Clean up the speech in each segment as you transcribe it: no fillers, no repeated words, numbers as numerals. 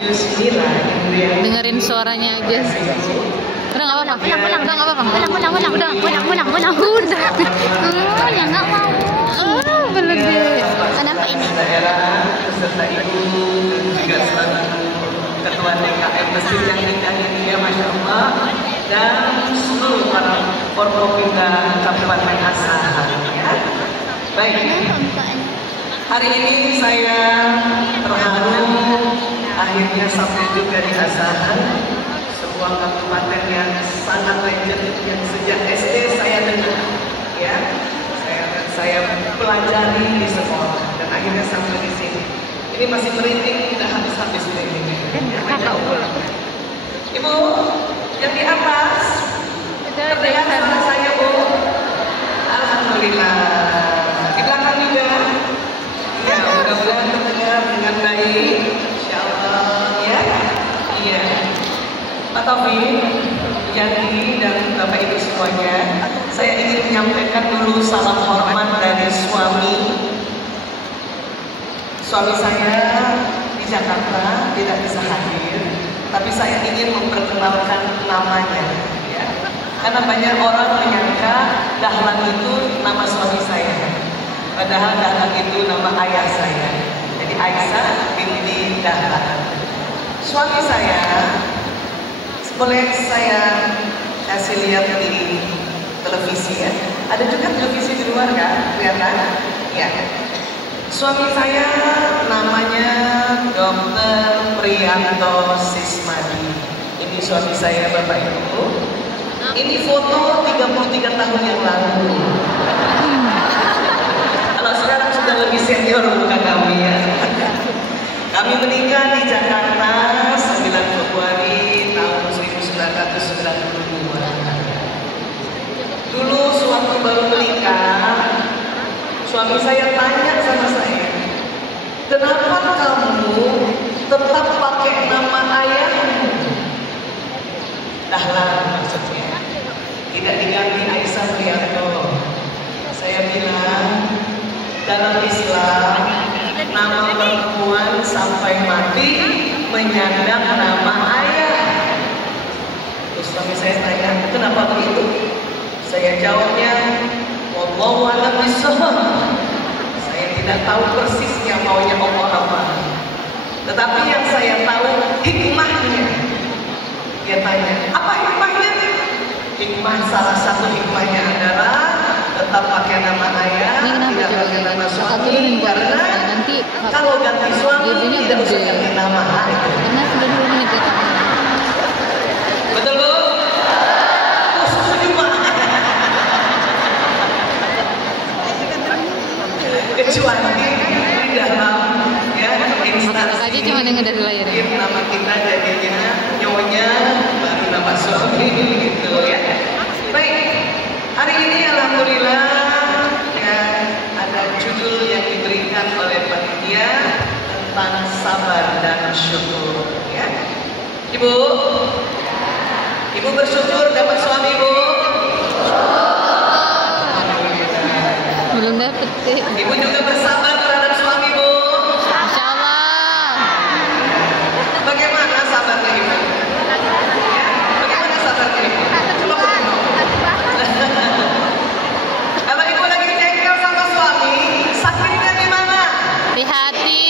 Dengerin suaranya aja. Udah nggak apa-apa. Udah nggak apa-apa. Udah nggak mau. Belum deh. Kenapa ini? Beserta ibu juga selaku ketua DKM Mesir yang indah ini ya, Masya Allah, dan seluruh para Forkopimda Kabupaten Asahan ya. Baik, hari ini saya terharu akhirnya sampai juga di Asahan, sebuah kabupaten yang sangat legend yang sejak SD saya dengar ya. Saya pelajari di sekolah dan akhirnya sampai di sini. Ini masih merinding, tidak habis-habis ini. Ibu, yang di atas, terdengar suara saya, Bu. Alhamdulillah. Di belakang juga. Ya, mudah-mudahan terdengar dengan baik. Insya Allah, ya. Iya. Pak Taufik, Yani dan Bapak Ibu semuanya, saya ingin menyampaikan dulu salam hormat dari suami saya di Jakarta tidak bisa hadir, tapi saya ingin memperkenalkan namanya ya. Karena banyak orang menyangka Dahlan itu nama suami saya, padahal Dahlan itu nama ayah saya. Jadi Aisyah binti Dahlan. Suami saya, boleh saya kasih lihat di televisi ya. Ada juga televisi di luar kan, kelihatan? Ya. Suami saya namanya Dr. Priyanto Sismadi. Ini suami saya, Bapak Ibu. Ini foto 33 tahun yang lalu. Kalau sekarang sudah lebih senior muka kami ya. Kami menikah di Jakarta 9 Februari tahun 1992. Dulu suami baru menikah, suami saya tanya sama saya, kenapa kamu tetap pakai nama ayahmu? Dahlan maksudnya, tidak diganti Aisyah Priyanto. Saya bilang, dalam Islam, nama perempuan sampai mati menyandang nama ayah. Terus suami saya tanya, kenapa begitu? Saya jawabnya, wallahu a'lam bishawab. Saya tidak tahu persisnya maunya Allah apa. Tetapi yang saya tahu hikmahnya. Dia tanya, apa hikmahnya? Hikmah, salah satu hikmahnya adalah tetap pakai nama ayah, tidak pakai nama suami, karena kalau ganti suami tidak usah ganti nama ayah. Betul Bu? Kecuali di dalam ya instansi cuma dengar dari layar ya. Nama kita jadinya nyonya baru nama suami gitu ya. Baik, hari ini alhamdulillah ya ada judul yang diberikan oleh panitia tentang sabar dan syukur ya. Ibu bersyukur dapat suami Bu. Belum dapet sih. Ibu juga bersabar terhadap suami Bu. Insya Allah. Bagaimana sabarnya Ibu? Bagaimana sabarnya Ibu? Coba beritahu. Kalau Ibu lagi jengkel sama suami, sakitnya di mana? Di hati.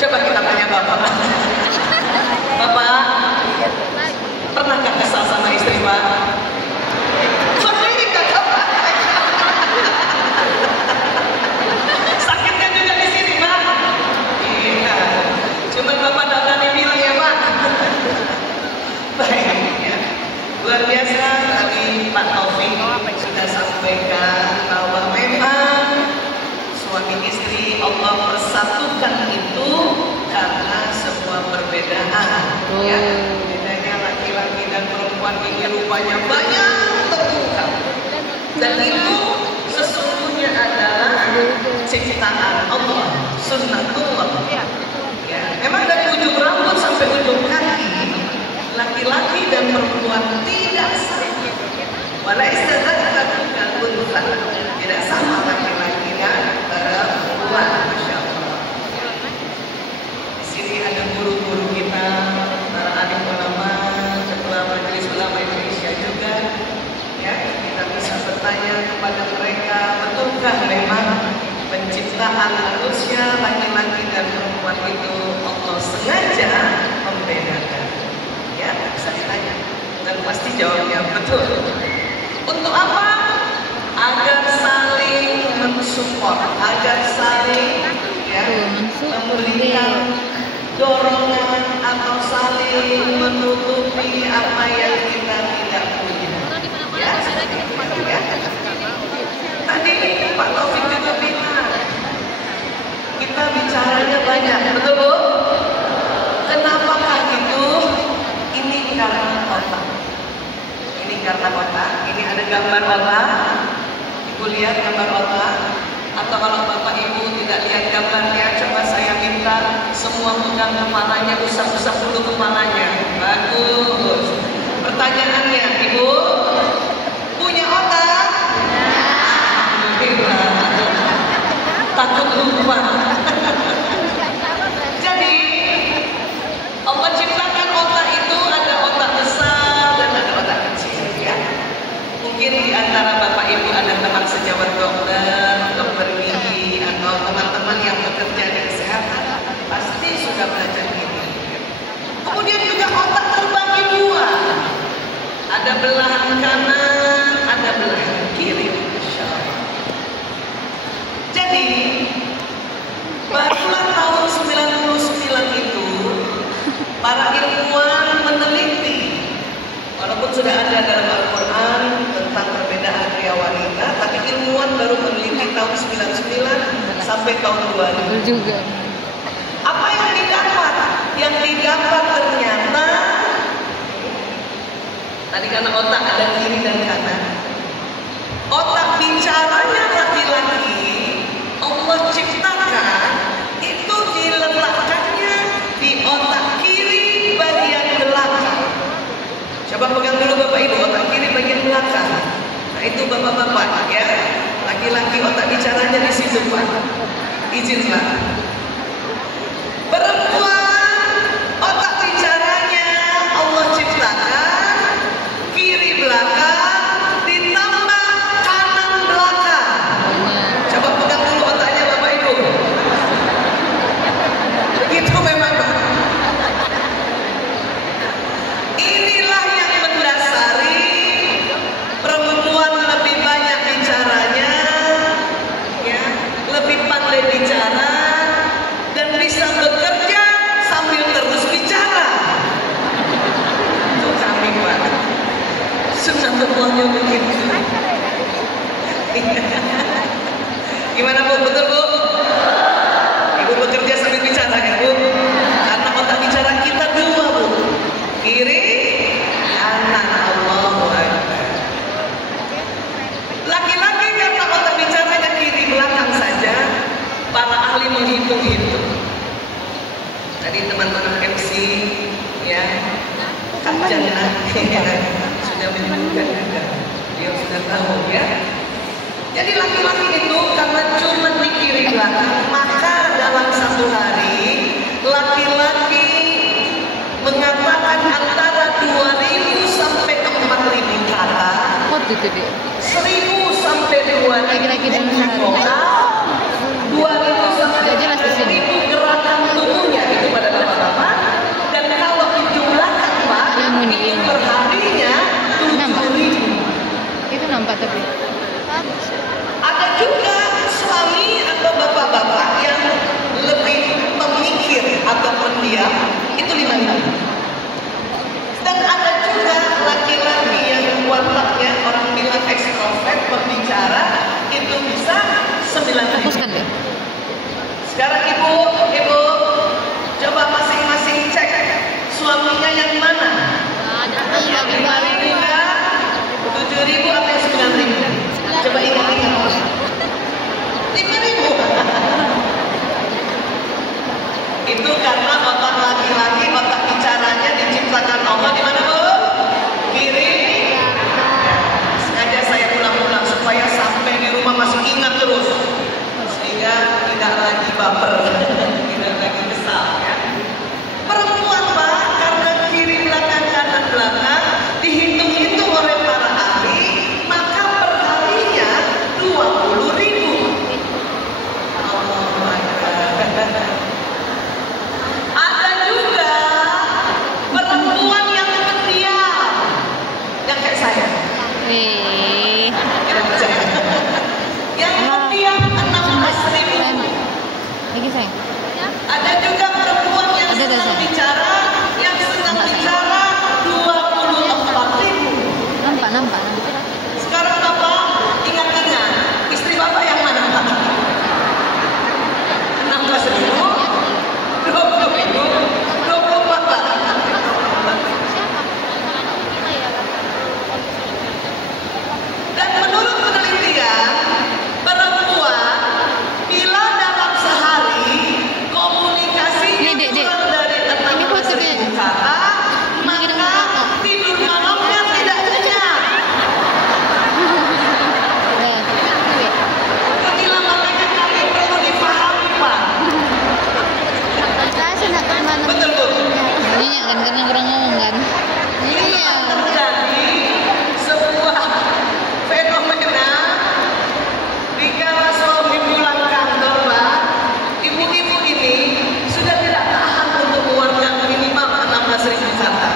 Coba kita tanya Bapak. Bapak, pernahkah kesal sama istri Pak? Sakitnya juga di sini, Pak. Iya. Cuman Bapak datang bilang ya, Pak. Baik, ya. Luar biasa tadi Pak Taufik sudah sampaikan bahwa memang suami istri Allah persatukan itu karena sebuah perbedaan. Ya. Bedanya laki-laki dan perempuan ini rupanya banyak terungkap. Dan itu sesungguhnya adalah ciptaan Allah, sunnatullah. Ya, memang dari ujung rambut sampai ujung kaki, laki-laki dan perempuan tidak sama. Walaisa dzakaru kal-untha, tidak sama laki-laki dan perempuan, masya Allah. manusia laki-laki dan perempuan itu Allah sengaja membedakan. Ya, bisa ditanya dan pasti jawabnya betul. Untuk apa? Agar saling mensupport, agar saling ya, memberikan dorongan atau saling menutupi apa yang kita tidak punya. Ya, ya. Tadi Pak Taufik juga bilang kita bicaranya banyak, betul Bu? Kenapakah gitu? Ini karena otak. Ini karena otak. Ini ada gambar otak. Ibu lihat gambar otak. Atau kalau Bapak Ibu tidak lihat gambarnya, coba saya minta semua pegang kepalanya, usap-usap dulu kepalanya. Bagus. Pertanyaannya, Ibu punya otak? Takut lupa. Jadi Allah ciptakan otak itu ada otak besar dan ada otak kecil ya. Mungkin di antara Bapak Ibu ada teman sejawat dokter gigi atau teman-teman yang bekerja di kesehatan pasti sudah belajar ini. Kemudian juga otak terbagi dua. Ada belahan kanan, ada belahan kiri. Jadi barulah tahun 99 itu para ilmuwan meneliti, walaupun sudah ada dalam Al-Quran tentang perbedaan pria wanita, tapi ilmuwan baru meneliti tahun 99 sampai tahun 2000 juga. Apa yang didapat? Yang didapat ternyata tadi karena otak ada kiri dan kanan, otak bicaranya laki-laki Allah ciptakan itu diletakkannya di otak kiri bagian belakang. Coba pegang dulu Bapak Ibu, otak kiri bagian belakang. Nah itu bapak-bapak ya, laki-laki otak bicaranya di situ Pak. Izin Pak. Perempuan otak bicaranya Allah ciptakan kiri belakang ditambah kanan belakang. Coba pegang dulu otaknya Bapak Ibu. Begitu memang Pak. Inilah yang mendasari perempuan lebih banyak bicaranya, ya, lebih pandai bicara dan bisa bekerja sambil terus bicara. Itu kami Pak. Subhanallahnya begitu. Gimana Bu? Betul Bu? Ibu bekerja sambil bicara ya Bu? Karena otak bicara kita dua Bu. Kiri, kanan. Allahu Akbar. Laki-laki karena otak bicaranya kiri belakang saja, para ahli menghitung itu. Tadi teman-teman MC ya, Kak Jannah sudah menyebutkan juga. Dia sudah tahu ya. Jadi laki-laki itu karena cuma di kiri belakang, maka dalam satu hari laki-laki mengatakan antara 2.000 sampai 4.000 kata. What itu dia? 1.000 sampai 2.000 Laki-laki dalam sehari. 2.000 sampai Gak jelas di sini. 4.000 gerakan tubuhnya itu pada bapak-bapak. Dan kalau itu belakang Pak, Yang muni. itu perharinya 7.000. Itu nampak tapi. Ada juga suami atau bapak-bapak yang lebih pemikir atau pendiam, itu 5.000. Dan ada juga laki-laki yang wataknya orang bilang ekstrovert, pembicara, itu bisa 9.000. Hapuskan deh. Sekarang ibu, coba masing-masing cek suaminya yang mana? Yang 5.000 ya, 7.000 atau yang 9.000? Coba ingat-ingat. 5.000. Itu karena otak laki-laki, otak bicaranya diciptakan Allah di mana Bu? Kiri. Sengaja saya ulang-ulang supaya sampai di rumah masih ingat terus, sehingga tidak lagi baper, tidak lagi kesal. Ya. Perempuan Pak, karena kiri belakang kanan belakang dihitung-hitung oleh para ahli, maka perharinya 20.000. Allahu Akbar. sayang. Ada juga perempuan yang Ada, sedang sayang. bicara, yang sedang bicara 24.000. Nampak. Sekarang Bapak ingat-ingat, istri Bapak yang mana Pak? 16.000, 20.000, 24 Pak. Dan menurut penelitian, perempuan bila dalam sehari komunikasinya Ini, Dek. kurang dari Ini foto, 16.000 Dek. kata, maka tidur malamnya tidak nyenyak. Inilah makanya kami perlu dipahami Pak. Betul Bu. Nyenyak kan karena kurang ngomong kan. Iya. Terjadi sebuah fenomena dikala suami pulang kantor Pak, ibu-ibu ini sudah tidak tahan untuk mengeluarkan minimal 16.000 kata.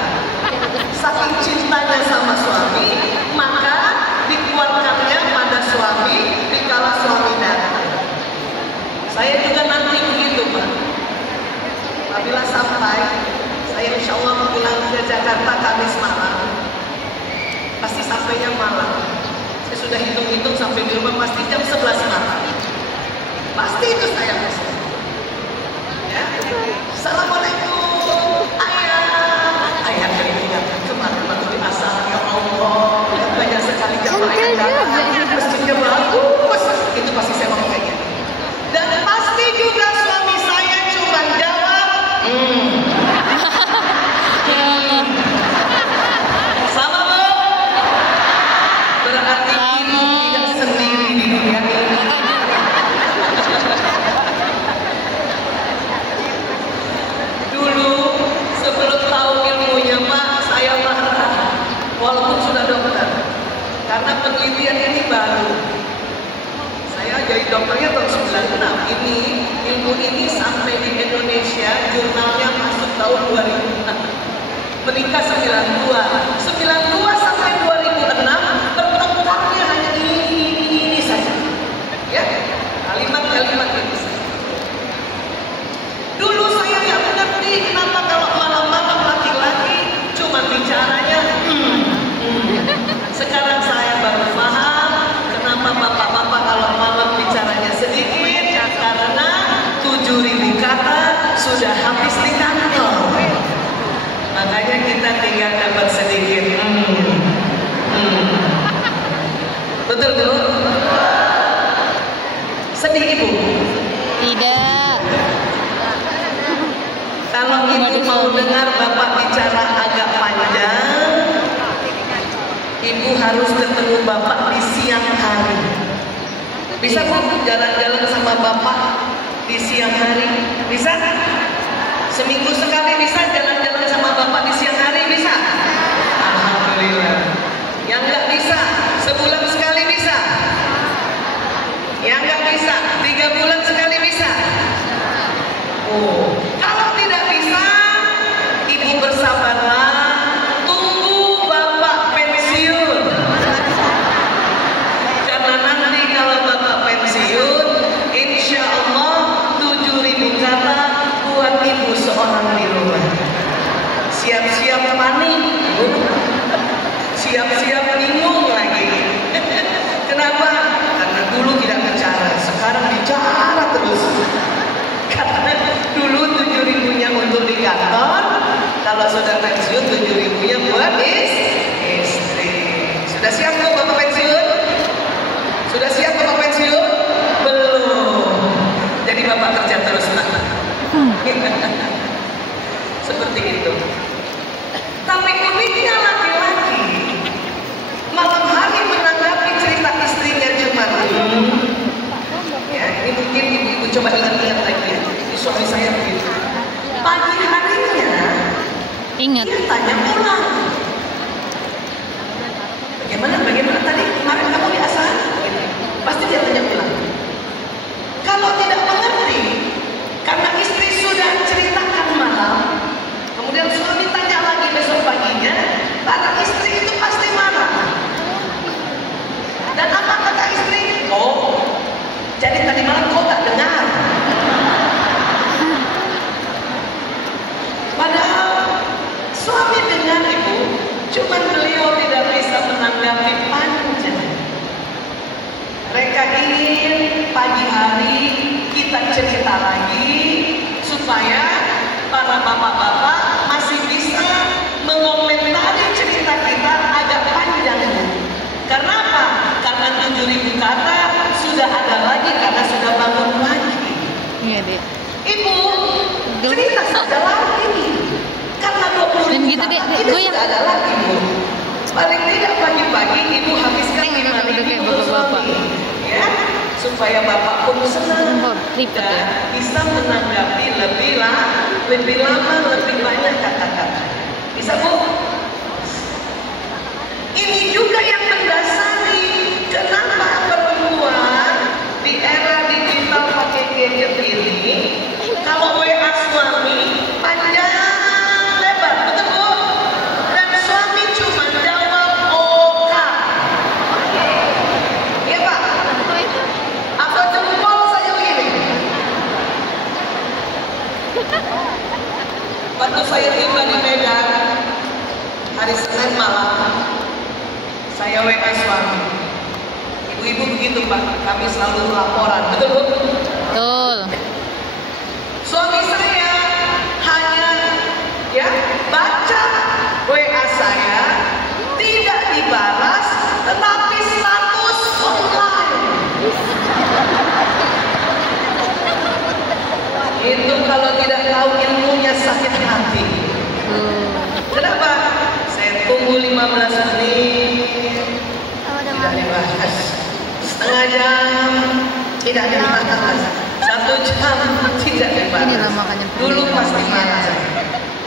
Saking cintanya sama suami, maka dikeluarkannya pada suami dikala suami datang. Saya juga nanti begitu Pak. Apabila sampai, saya insya Allah pulang ke Jakarta Kamis malam. Pasti sampainya malam. Saya sudah hitung-hitung sampai di rumah pasti jam 11 malam. Pasti itu saya pesan. Ya. Assalamualaikum, ayah. Ayah keringat kemarin waktu di asal ya Allah. Banyak sekali jamaah yang datang. Masjidnya bagus. Itu pasti saya ngomong kayak gitu. Dan pasti juga suami saya cuma jawab, sama Bu. Berarti ini tidak sendiri di dunia ini. Dulu sebelum tahu ilmunya Pak, saya marah. Walaupun sudah dokter. Karena penelitian ini baru. Saya jadi dokternya tahun 96. Ilmu ini sampai di Indonesia, jurnalnya masuk tahun 2006. Menikah 92. 92 sampai 2006, pertemuannya hanya ini saja. Ya, kalimat-kalimat ini saja. Dulu saya nggak mengerti kenapa kalau malam-malam laki-laki cuma bicaranya. Sekarang saya baru paham kenapa bapak-bapak kalau malam bicaranya sedikit, karena 7.000 kata sudah habis di kantor. Makanya kita tinggal dapat sedikit. Betul Bu? Sedih Ibu? Tidak. Kalau Ibu mau dengar Bapak bicara agak panjang, Ibu harus ketemu Bapak di siang hari. Bisa Bu jalan-jalan sama Bapak di siang hari? Bisa? Seminggu sekali bisa jalan-jalan sama Bapak di siang hari? Bisa? Alhamdulillah. Yang nggak bisa, sebulan sekali bisa? Yang nggak bisa, 3 bulan sekali bisa? Oh, kalau tidak bisa, Ibu bersabarlah. Tunggu Bapak pensiun. Karena nanti kalau Bapak pensiun, insya Allah 7.000 kata buat Ibu seorang di rumah. Siap-siap panik, siap-siap bingung lagi. Kenapa? Karena dulu tidak bicara, sekarang bicara terus. Karena dulu 7.000-nya untuk di kantor, kalau sudah pensiun 7.000-nya buat istri. Sudah siap Bu Bapak pensiun? Sudah siap Bapak pensiun? Belum. Jadi Bapak kerja terus nak. Seperti itu. Tapi uniknya laki-laki malam hari menanggapi cerita istrinya cuma ya, ini mungkin ibu coba ingat-ingat lagi ya. Ini suami saya begitu. Pagi harinya Ingat. dia tanya pulang. Bagaimana tadi kemarin kamu di asal? Pasti dia tanya pulang. Kalau tidak mengerti, karena istri sudah ceritakan malam, kemudian suami tanya lagi besok paginya, para istri itu pasti marah. Dan apa kata istri? Oh, jadi tadi malam kau tak dengar. para bapak-bapak masih bisa mengomentari cerita kita agak panjang. Karena apa? Karena 7.000 kata sudah ada lagi karena sudah bangun lagi. Iya deh. Ibu, cerita saja lagi. Karena 20.000 gitu, Dek. kata kita sudah ada lagi, Bu. Paling tidak pagi-pagi ibu habiskan 5.000 untuk suami, ya, supaya bapak pun senang dan bisa menanggapi lebih lama, lebih banyak kata-kata. Bisa, Bu? Ini juga yang mendasari kenapa perempuan di era digital pakai gadget ini, kalau WA suami panjang lebar, betul, Bu? Dan suami cuma jawab oka. Iya, Pak? Atau jempol saja begini. Waktu saya tiba di Medan hari Senin malam, saya WA suami. Ibu-ibu begitu, Pak, kami selalu laporan, betul, Bu? Betul. Suami saya hanya baca WA saya, tidak dibalas, tetapi status online. Itu kalau tidak tahu ilmunya sakit hati. Kenapa? Saya tunggu 15 menit, tidak dibahas. Setengah jam, tidak dibahas. 1 jam, tidak dibahas. Dulu pasti marah.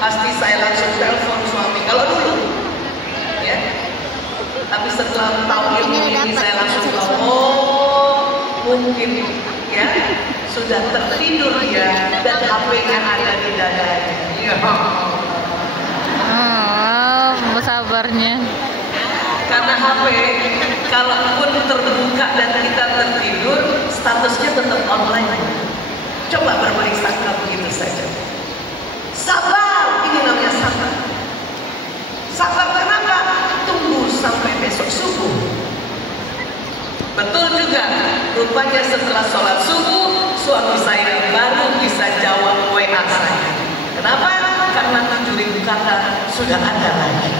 Pasti saya langsung telepon suami. Kalau dulu, ya. Tapi setelah tahu ilmu ini, saya langsung tahu, oh, mungkin, ya, sudah tertidur ya, dan HP-nya ada di dadanya. Ya. Sabarnya. Karena HP, kalaupun terbuka dan kita tertidur, statusnya tetap online. Coba berbaik sangka begitu saja. Sabar, ini namanya sabar. Sabar kenapa? Tunggu sampai besok subuh. Betul juga, rupanya setelah sholat subuh, suami saya baru bisa jawab WA saya. Kenapa? Karena 7.000 kata sudah ada lagi.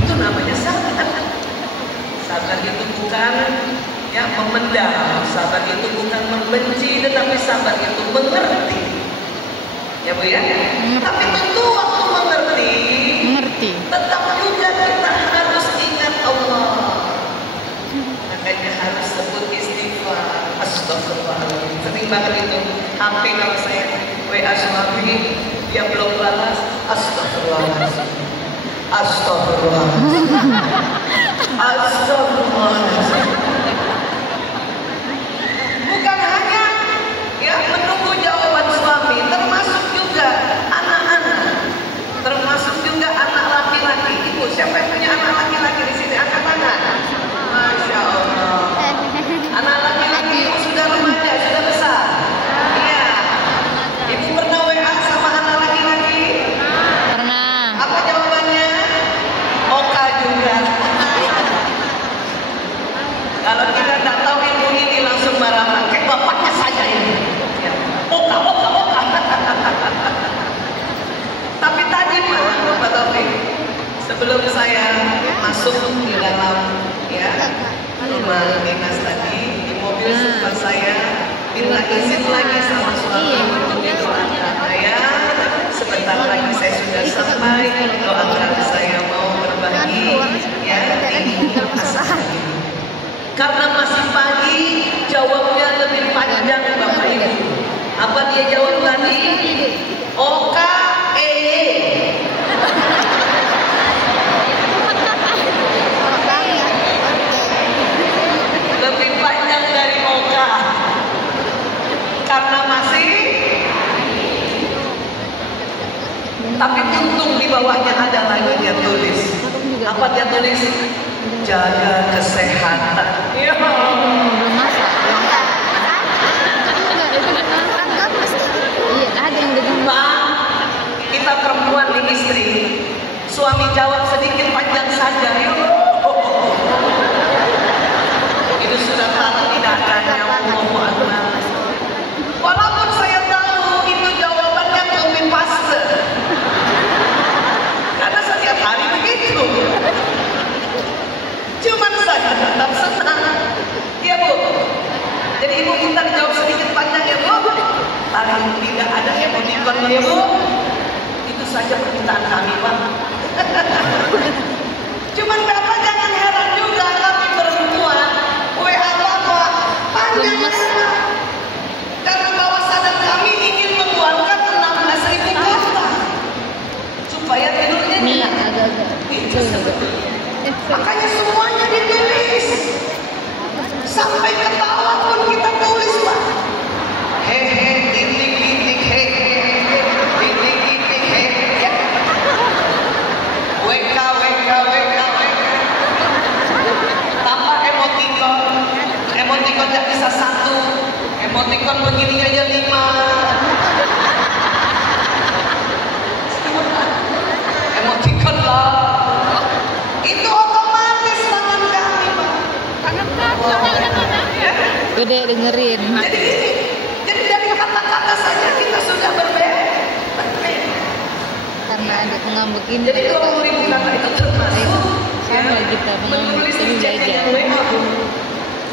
Itu namanya sabar. Sabar itu bukan memendam, sabar itu bukan membenci, tetapi sabar itu mengerti. Ya, Bu, ya? Tapi tentu waktu mengerti, tetap juga kita harus ingat Allah. Makanya harus sebut istighfar. Astagfirullahaladzim. Sering banget itu HP kalau saya WA suami, dia belum balas, astagfirullahaladzim. Astagfirullahaladzim. Astagfirullahaladzim. Bukan hanya menunggu jawaban suami, termasuk juga anak-anak, termasuk juga anak laki-laki. Ibu, siapa yang punya anak laki-laki di sini? Angkat tangan. Masya Allah. Anak laki-laki ibu sudah remaja, sudah besar. Iya. Ibu pernah WA sama anak laki-laki? Pernah. Apa jawabannya? Oka juga. Kalau kita tidak tahu ilmu ini langsung marah-marah, kayak bapaknya saja ini. Oka. Tapi tadi Pak Taufik, sebelum saya masuk di dalam rumah dinas tadi, di mobil sempat saya minta izin lagi sama suami untuk didoakan. Sebentar lagi saya sudah sampai, doakan saya mau berbagi di asal ini. Karena masih pagi, jawabnya lebih panjang Bapak Ibu. Apa dia jawab tadi? Oka lebih panjang dari Oka. Karena masih, tapi untung di bawahnya ada lagi dia tulis. Apa dia tulis? Jaga kesehatan. Ya. Belum masak. Iya, ada yang udah Pak, kita perempuan nih istri, suami jawab sedikit panjang saja. Itu sudah tahu tidak adanya Walaupun saya tahu itu jawabannya copy paste. diskonnya ya Bu. Itu saja permintaan kami Pak. Cuman Bapak jangan heran juga kami perempuan WA Bapak panjang lebar. Karena bawah sadar kami ingin mengeluarkan 16.000 kota supaya tidurnya nyenyak. Makanya semuanya ditulis. Sampai ketawa pun kita tulis Pak. Hehe, titik, he. Titik, he. Ya. WK. Tambah emoticon. Emoticon tidak bisa satu. Emoticon begini aja 5. Emoticon lah. Itu otomatis tangan kami Pak. Gede dengerin. Jadi dari kata-kata saja kita sudah berbeda. Karena ada pengambek ini. Jadi 20.000 kata itu termasuk sama kita menulis tapi di chat belajar. yang WA.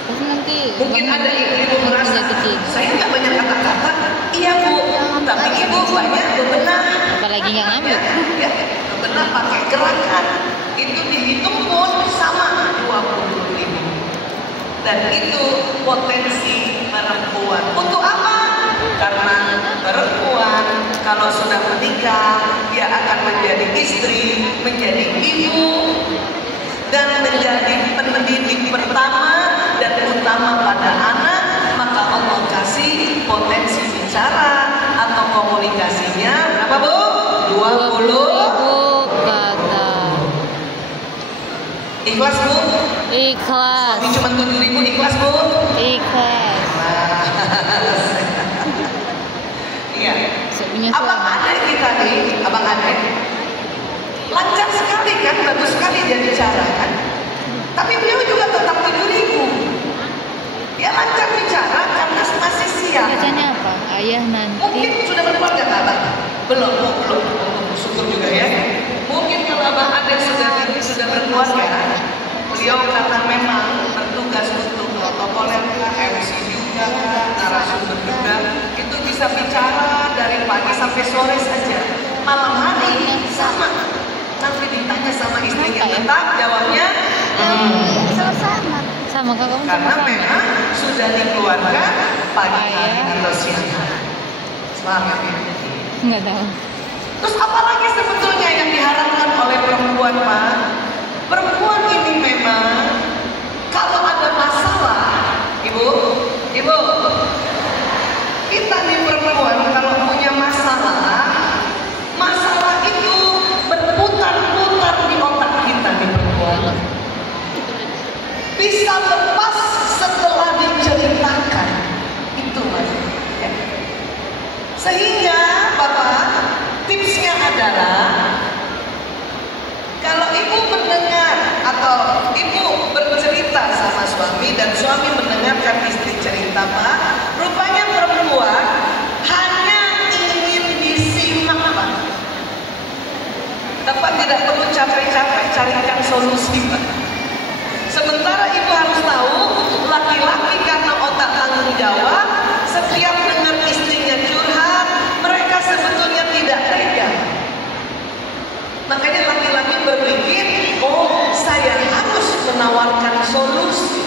Terus nanti Mungkin ada ibu merasa saya nggak banyak kata-kata. Iya Bu, tapi ibu banyak bebenah. Apalagi nggak ngambek. Ya, bebenah pakai gerakan. Itu dihitung pun sama 20.000. Dan itu potensi perempuan. Untuk apa? Karena perempuan kalau sudah menikah, dia akan menjadi istri, menjadi ibu, dan menjadi pendidik pertama dan utama pada anak. Maka Allah kasih potensi bicara atau komunikasinya berapa Bu? 20.000 kata. Ikhlas Bu? Ikhlas. Ini cuma 7.000 ikhlas Bu? Ikhlas. Iya. Punya Abang suami. Adek kita nih, Abang Adek lancar sekali kan, bagus sekali dia bicara kan. Tapi beliau juga tetap 7.000. Dia lancar bicara karena masih siap. Bacanya apa? Ayah nanti. Mungkin sudah berkeluarga Abang? Belum. Syukur juga ya. Mungkin kalau Abang Adek sudah berkeluarga, beliau karena memang bertugas untuk protokoler, MC juga, narasumber juga, itu bisa bicara dari pagi sampai sore saja. Malam hari sama. Nanti ditanya sama istrinya tetap jawabnya Sama kakak karena memang sudah dikeluarkan pagi hari atau siang hari. Semangat ya. nggak tahu. Terus apalagi sebetulnya yang diharapkan oleh perempuan Pak? Perempuan ini memang kalau ada masalah, Ibu, kita nih perempuan kalau punya masalah itu berputar-putar di otak kita nih perempuan. Bisa lepas setelah diceritakan. Itu Mas. Ya. Sehingga Bapak, tipsnya adalah kalau ibu mendengar atau ibu bercerita sama suami dan suami mendengarkan istri cerita Pak, rupanya perempuan hanya ingin disimak Pak. Bapak tidak perlu capek-capek carikan solusi Pak. Sementara ibu harus tahu laki-laki karena otak tanggung jawab, setiap dengar istrinya curhat, mereka sebetulnya tidak tega. Makanya laki-laki berpikir, oh saya harus menawarkan solusi.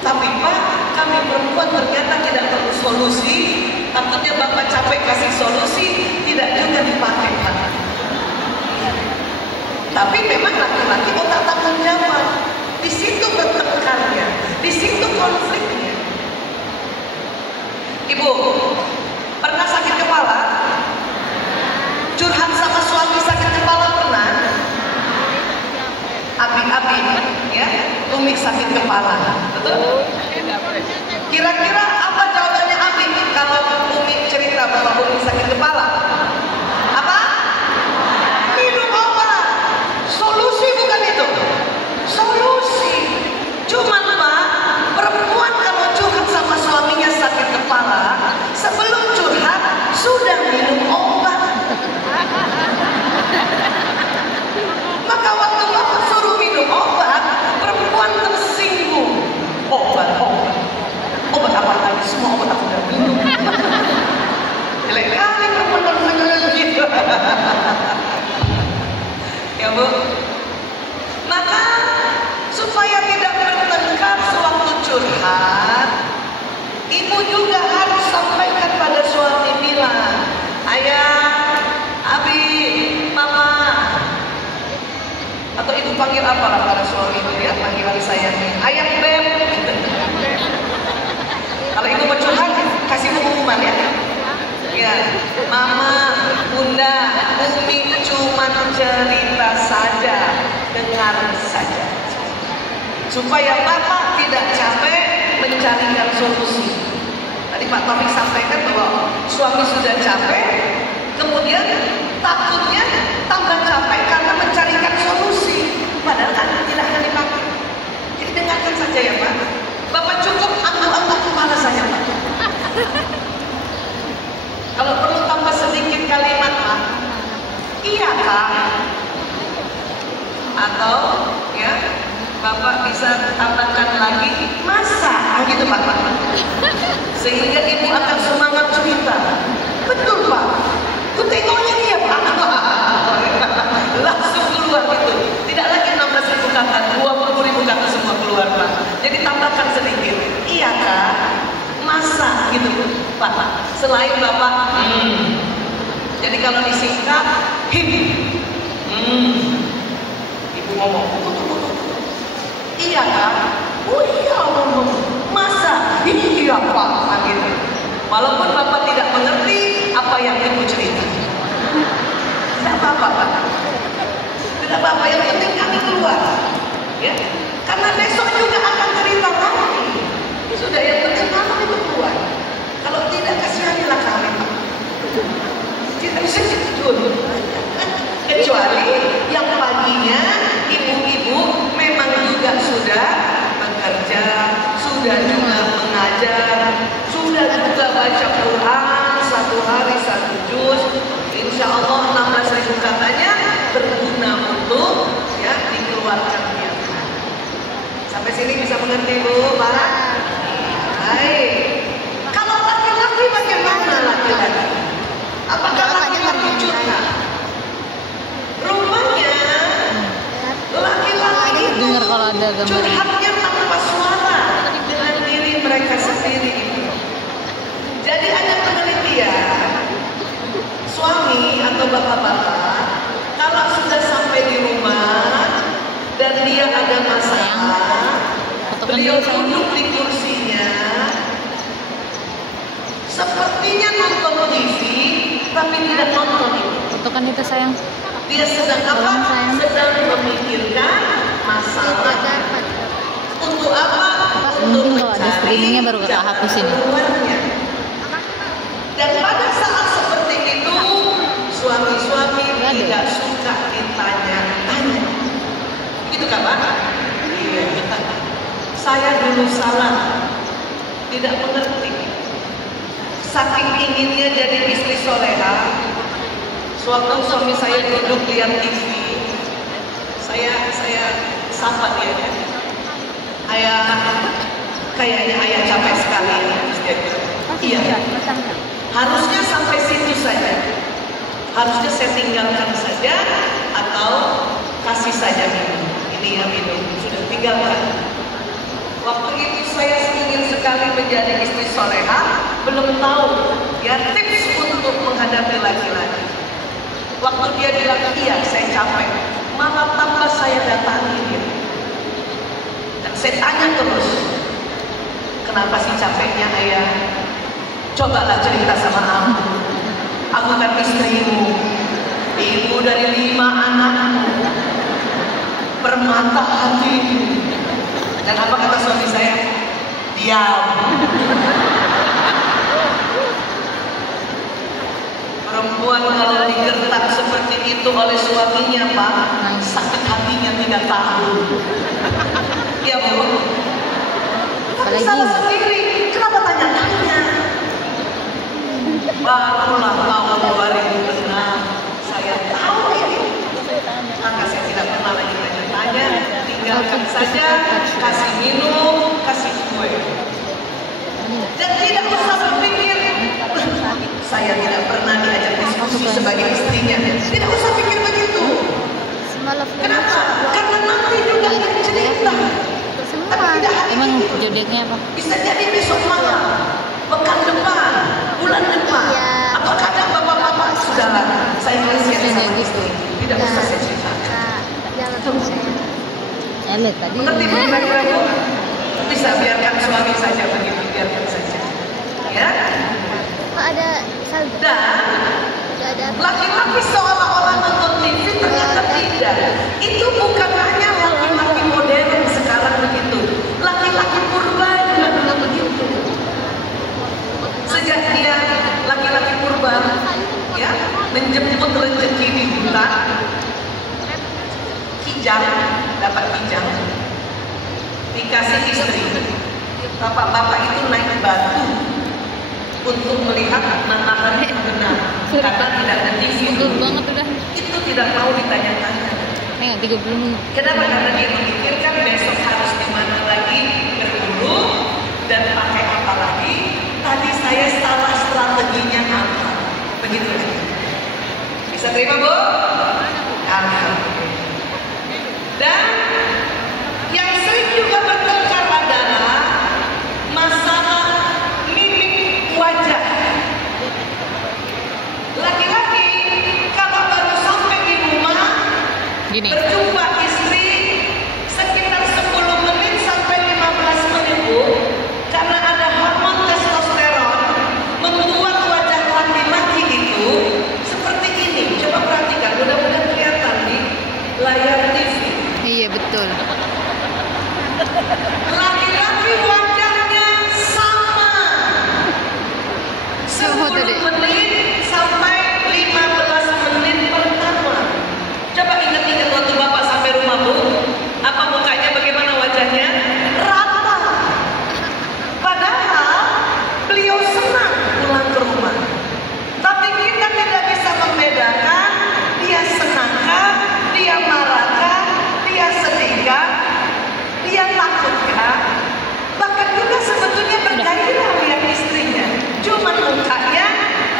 Tapi Pak, kami perempuan ternyata tidak perlu solusi. Takutnya Bapak capek kasih solusi, tidak juga dipakai Pak. Tapi memang laki-laki otak tanggung jawab. Di situ bertengkarnya, di situ konfliknya. Ibu, pernah sakit kepala? Curhat sama suami sakit kepala pernah? Abi-abi, ya, Umi sakit kepala, betul? Kira-kira apa jawabannya Abi kalau Umi cerita bahwa Umi sakit kepala? Apa? Minum obat. Solusi bukan itu? Solusi. Cuman Pak, perempuan kalau curhat sama suaminya sakit kepala, sebelum curhat sudah minum obat. Maka waktu Bapak suruh minum obat, perempuan tersinggung. Obat Umi cuma cerita saja, dengar saja, supaya Bapak tidak capek mencarikan solusi. Tadi Pak Taufik sampaikan bahwa suami sudah capek, kemudian takutnya tambah capek karena mencarikan solusi, padahal kan tidak akan dipakai. Jadi dengarkan saja ya Pak. Bapak cukup angguk-angguk kepala saja Pak. Kalau perlu tambah sedikit kalimat Pak, iya Kak, atau ya Bapak bisa tambahkan lagi masa, gitu Pak, sehingga ibu akan semangat cerita. Betul Pak, ku tengoknya dia Pak. Langsung keluar gitu, tidak lagi 16.000 kata, 20.000 kata semua keluar Pak. Jadi tambahkan sedikit, iya Kak, masa gitu Pak. Selain Bapak, jadi kalau disingkat, ibu ngomong, iya Kak, oh iya ngomong, masa, iya Pak, gitu. Walaupun Bapak tidak mengerti apa yang ibu cerita, tidak apa-apa Pak, tidak apa-apa, yang penting kami keluar, ya, karena besok juga akan cerita lagi. Sudah, yang penting kami itu keluar. Kalau tidak, kasihanilah kami Pak. Tidak bisa tidur. Kecuali yang paginya ibu-ibu memang juga sudah bekerja, sudah juga mengajar, sudah juga baca Quran 1 hari 1 juz. Insya Allah 16.000 katanya berguna untuk ya dikeluarkan biasa. Sampai sini bisa mengerti Bu, Pak? Baik. Kalau laki-laki bagaimana laki-laki? Apakah laki-laki curhat? Rupanya laki-laki itu dengar kalau ada gambar curhatnya tanpa suara dengan diri mereka sendiri. Jadi ada penelitian, suami atau bapak-bapak kalau sudah sampai di rumah dan dia ada masalah, beliau duduk di kursinya sepertinya nonton TV tapi tidak nonton itu. fotokan itu sayang. Dia sedang apa? Sedang memikirkan masalah. Untuk apa? Mungkin kalau ada streamingnya baru kakak hapusin. Dan pada saat seperti itu, suami-suami tidak suka ditanya-tanya. Begitu kan Pak? Iya. Saya dulu salah, tidak mengerti. Saking inginnya jadi istri soleha, sewaktu suami saya duduk lihat TV, saya sapa dia, ayah, kayaknya ayah capek sekali ya. Iya, harusnya sampai situ saja, harusnya saya tinggalkan saja atau kasih saja minum. Ini ya minum, sudah tinggalkan. Waktu itu saya ingin sekali menjadi istri soleha, belum tahu ya tips untuk menghadapi laki-laki. Waktu dia bilang iya saya capek, malah tambah saya datangi dia. Dan saya tanya terus, kenapa sih capeknya ayah? Cobalah cerita sama aku kan istrimu, ibu dari 5 anakmu, permata hatimu. Dan apa kata suami saya? Diam. Perempuan kalau digertak seperti itu oleh suaminya Pak, sakit hatinya 3 tahun. Ya Bu. Tapi salah sendiri, kenapa tanya-tanya? Barulah tahun 2006 saya tahu ini. Maka saya tidak pernah lagi tanya-tanya, tinggalkan saja, kasih minum, kasih kue. Dan tidak usah berpikir, saya tidak pernah diajak diskusi sebagai istrinya. Tidak usah pikir begitu. Kenapa? Karena nanti juga ada cerita. Tapi tidak hari Emang ini. jodohnya apa? Bisa jadi besok malam, pekan depan, bulan depan, atau kadang bapak-bapak sudahlah. Saya tuliskan sama istri. Tidak usah saya ceritakan. Tadi. Mengerti Bu? Bisa biarkan suami saja begitu, biarkan saja. Ya. Ada Dan laki-laki seolah menjemput rezeki di hutan, kijang, dapat kijang, dikasih istri. Bapak-bapak itu naik batu untuk melihat matahari yang benar, karena tidak ada TV. Banget udah. Itu tidak mau ditanya-tanya. 30 menit. Kenapa? Karena dia memikirkan besok harus dimana lagi, berburu dan pakai apa lagi. Tadi saya salah strateginya apa? Begitu kan? Bisa terima, Bu? Alhamdulillah. Dan yang sering juga bertengkar adalah masalah mimik wajah. Laki-laki kalau baru sampai di rumah Gini. berjumpa istri sekitar 10 menit sampai 15 menit, Bu, karena ada hormon testosteron membuat wajah laki-laki itu seperti ini. Coba perhatikan, mudah-mudahan kelihatan di layar TV. Iya betul. Laki-laki wajahnya sama 10 menit sampai 15 menit pertama. Coba ingat-ingat waktu Bapak sampai rumah, Bu, apa mukanya, bagaimana wajahnya? Rata. Padahal beliau senang pulang ke rumah. Tapi kita tidak bisa membedakan dia senangkah, dia marahkah, dia sedihkah, dia takutkah. Bahkan juga sebetulnya bergairah lihat istrinya, cuma mukanya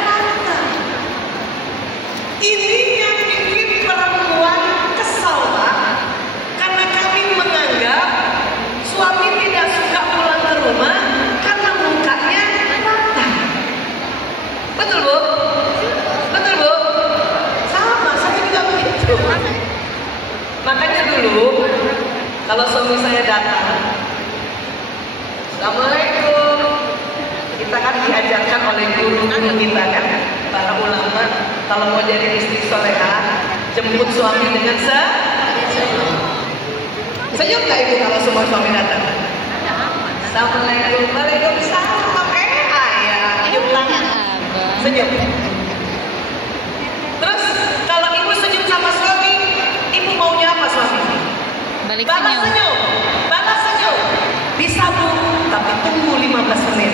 rata. Ini yang bikin perempuan kesal, Pak, karena kami menganggap suami tidak suka pulang ke rumah karena mukanya rata. Betul, Bu? Betul, Bu? Sama, saya juga begitu. Makanya dulu kalau suami saya datang, Assalamualaikum, kita kan diajarkan oleh guru-guru kita kan, para ulama, kalau mau jadi istri solehah, jemput suami dengan senyum. Senyum nggak Ibu kalau semua suami datang? Assalamualaikum, waalaikumsalam, ayah, cium tangan, senyum. Terus kalau Ibu senyum sama suami, Ibu maunya apa suami? Balik Balas senyum. senyum, balas senyum. Bisa, Bu, tapi tunggu 15 menit.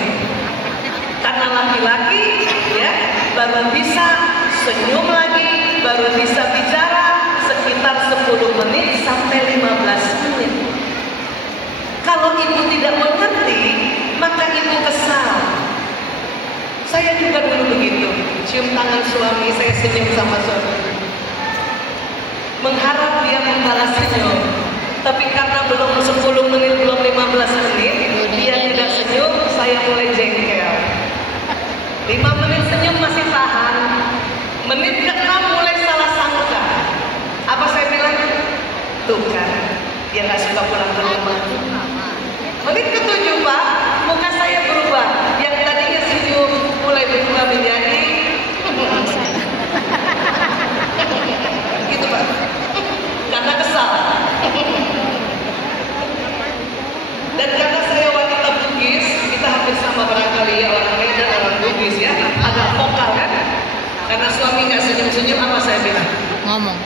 Karena laki-laki ya baru bisa senyum lagi, baru bisa bicara sekitar 10 menit sampai 15 menit. Kalau Ibu tidak mengerti, maka Ibu kesal. Saya juga dulu begitu, cium tangan suami, saya senyum sama suami, mengharap dia membalas senyum. Tapi karena belum 10 menit, belum 15 menit, dia tidak senyum, saya mulai jengkel. 5 menit senyum masih tahan, menit ke-6 mulai salah sangka. Apa saya bilang? Tuh kan, dia nggak suka pulang ke rumah. Menit ke-7, Pak, muka saya berubah. Yang tadinya senyum mulai berubah menjadi gitu, Pak. Karena kesal. Dan karena saya wanita Bugis, kita hampir sama barangkali ya, orang Medan, orang Bugis ya, agak vokal kan. Karena suami nggak senyum-senyum, apa saya bilang? Ngomong.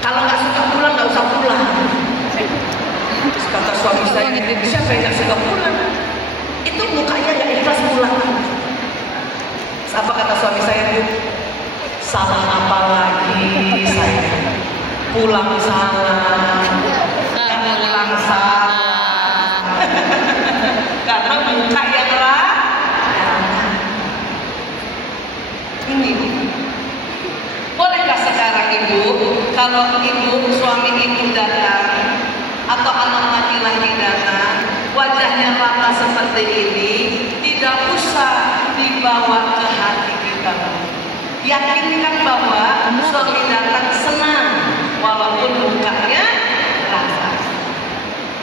Kalau nggak suka pulang, nggak usah pulang. Terus kata suami saya, siapa yang nggak suka pulang? Itu mukanya nggak ikhlas pulang. Terus apa kata suami saya, Bu? Salah apa lagi saya? Pulang salah. Pulang salah. Karena muka yang ini. Bolehkah sekarang Ibu, kalau Ibu, suami Ibu datang atau anak laki-laki datang, wajahnya rata seperti ini, tidak usah dibawa ke hati kita. Yakinkan bahwa suami datang senang walaupun mukanya rata.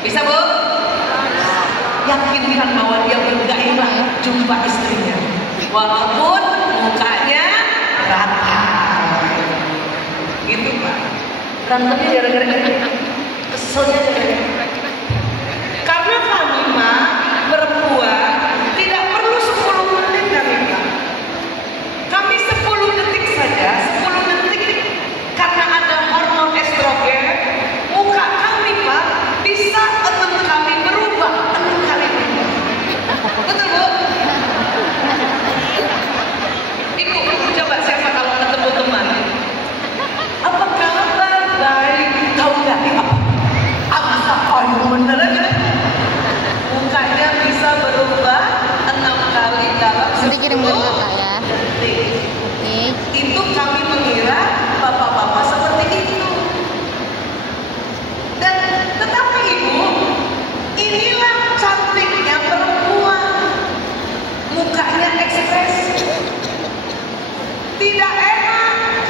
Bisa, Bu? Yakinkan bahwa dia bergairah jumpa istrinya walaupun mukanya rata. Gitu, Pak. Berantemnya gara-gara ini. Keselnya gara-gara. Karena kami, Pak, perempuan tidak perlu 10 menit kami, Pak. Kami 10 detik saja, 10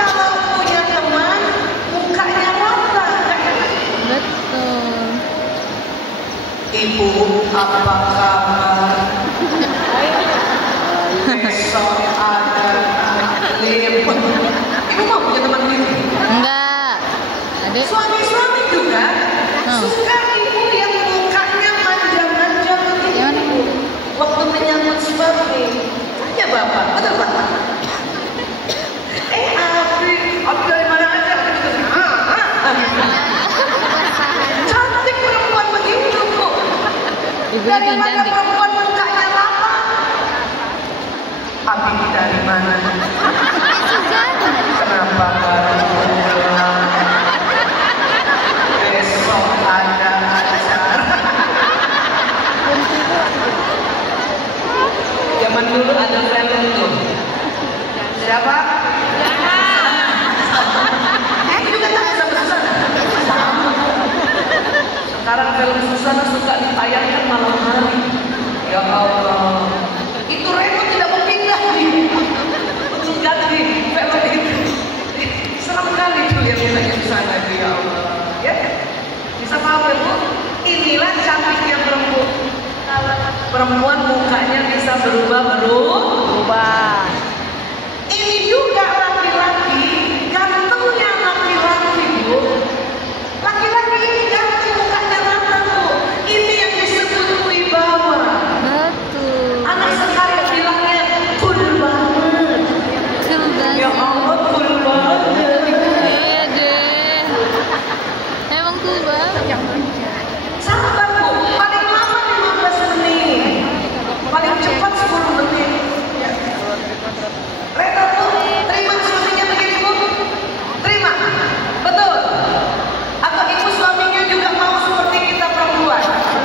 kalau punya teman mukanya rata. Betul. Ibu, apa kabar? Besok ada liput. Ibu mau punya teman gitu? Enggak. Adik. Suami-suami juga suka ibu yang mukanya manja-manja begitu. Waktu menyambut suami, tanya bapak, betul bapak? Abi dari mana aja? Cantik perempuan begitu, Bu. Ibu itu Dari yang mana cantik. perempuan mukanya lama? Abi dari mana? Kenapa baru pulang? Besok ada acara. Zaman dulu ada film tuh. Siapa? Juga tak sama. Sekarang film Susana suka ditayangkan malam hari. Ya Allah. Itu remote tidak mau pindah nih. Untuk ganti film itu. Seram kali tuh lihat filmnya Susana itu, ya Allah. Ya, bisa paham ya Bu? Inilah cantiknya perempuan. Perempuan mukanya bisa berubah. Ini juga laki-laki, gantengnya laki-laki, Bu. Laki-laki ini ganteng, mukanya rata, Bu. Ini yang disebut wibawa. Betul. Anak sekarang bilangnya cool banget. Cool banget. Ya Allah, cool banget. Iya deh. Emang cool banget. Sabar, Bu. Paling lama 15 menit. Paling cepat 10 menit. Ya. Reda, Bu. Terima suaminya begini, Bu. Terima. Betul. Atau ibu suaminya juga mau seperti kita perempuan.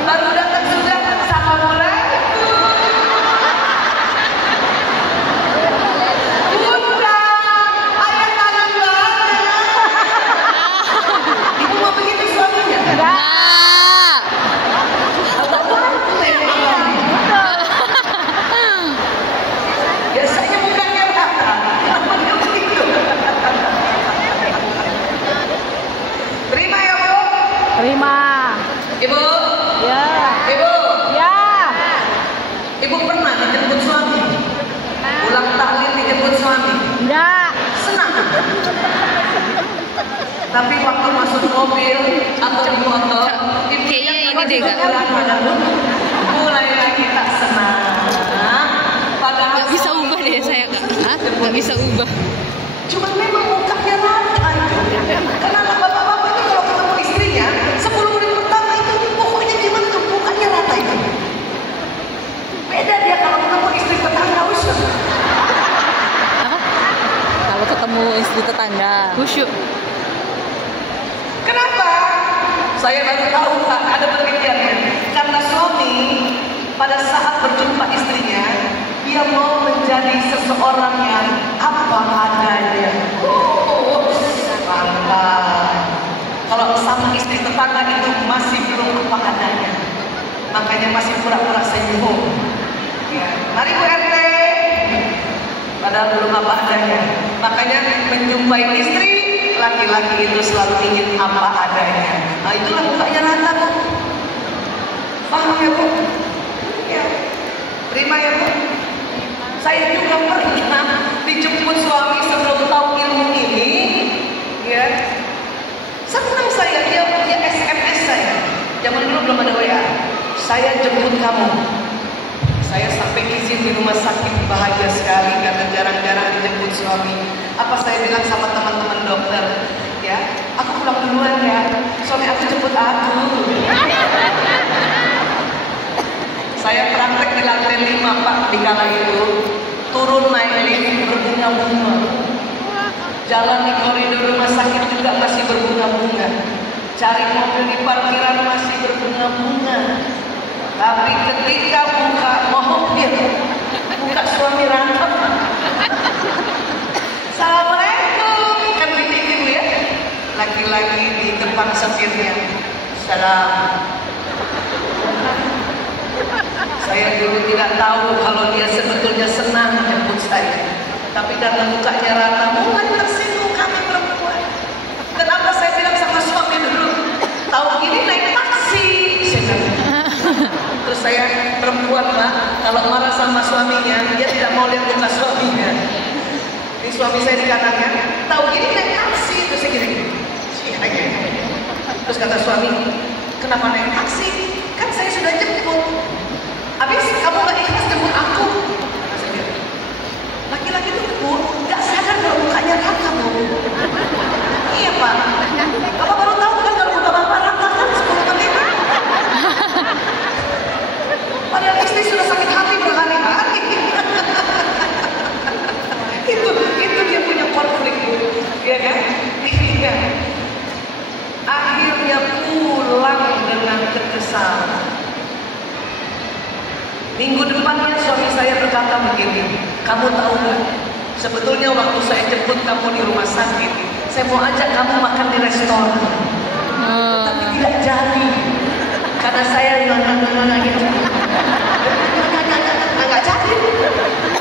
Baru datang sudah assalamualaikum. Bunda, ayah kangen banget. Ibu mau begitu suaminya? Enggak. Biasanya mukanya rata. Namanya begitu. Terima ya, Bu. Terima. Ibu. Ya. Ibu. Ya. Ibu pernah dijemput suami? Ulang tahlil dijemput suami? Enggak. Senang. Tapi waktu masuk mobil atau di motor, ibu Kayaknya ini deh, Kak. mulai lagi tak senang. Padahal Nggak bisa ubah deh saya, Kak. Hah? Nggak bisa ubah. cuma memang mukanya rata itu. Karena bapak-bapak itu kalau ketemu istrinya 10 menit pertama itu pokoknya gimana tuh mukanya rata itu. Beda dia kalau ketemu istri tetangga usus. Apa? Kalau ketemu istri tetangga. Khusyuk. Kenapa? Saya baru tahu Pak, ada penelitiannya. Karena suami pada saat berjumpa istrinya, dia mau menjadi seseorang yang apa adanya. Mantap. Kalau sama istri tetangga itu masih belum apa adanya, makanya masih pura-pura senyum. Ya. Mari Bu RT. Padahal belum apa adanya. Makanya menjumpai istri laki-laki itu selalu ingin apa adanya. Nah itulah mukanya rata, Bu. Paham ya, Bu? Ya. Terima ya, Bu. Saya juga pernah dijemput suami sebelum tahu ilmu ini. Ya. Senang saya, dia SMS saya. Zaman dulu belum ada WA. Saya jemput kamu. Saya sampai izin di rumah sakit, bahagia sekali karena jarang-jarang dijemput suami. Apa saya bilang sama teman-teman dokter, ya, aku pulang duluan ya, suami aku jemput aku. Saya praktek di lantai 5 Pak, di kala itu turun naik lift berbunga-bunga. Jalan di koridor rumah sakit juga masih berbunga-bunga. Cari mobil di parkiran masih berbunga-bunga. Tapi ketika buka mobil, buka suami rangkap. Assalamualaikum, kan dititip ya. Laki-laki di depan setirnya. Salam. Saya dulu tidak tahu kalau dia sebetulnya senang jemput saya. Tapi karena mukanya rata, mulai tersinggung Kalau marah sama suaminya, dia tidak mau lihat muka suaminya. Ini suami saya di kanannya, tahu gini naik taksi, terus saya gini. Terus kata suami, kenapa naik taksi? Kan saya sudah jemput. Habis kamu gak ikhlas jemput aku? Laki-laki itu gak sadar kalau mukanya rata, Bu. Iya, Pak. Bapak baru tahu kan kalau muka Bapak rata kan 10 menit. Padahal istri sudah sakit hati berhari-hari. itu dia punya konflik, Bu. Iya kan? Iya. Akhirnya pulang dengan kekesalan. Minggu depannya suami saya berkata begini, kamu tahu nggak? Sebetulnya waktu saya jemput kamu di rumah sakit, saya mau ajak kamu makan di restoran, tapi tidak jadi, karena saya gitu, nggak jadi.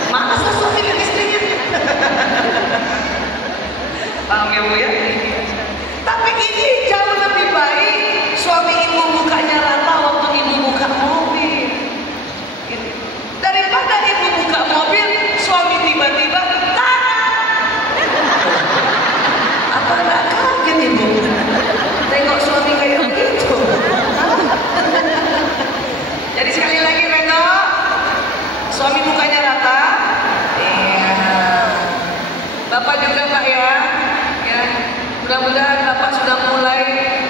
Masa suami dan istrinya? Paham ya, Bu ya? Tapi ini jauh lebih baik suami ibu bukanya rata waktu ibu buka mobil. Daripada ibu buka mobil, suami tiba-tiba apa nggak kaget ibu? Tengok suami kayak begitu. Jadi sekali lagi Reno, suami bukanya rata. Iya. Bapak juga Pak ya. Mudah-mudahan Bapak sudah mulai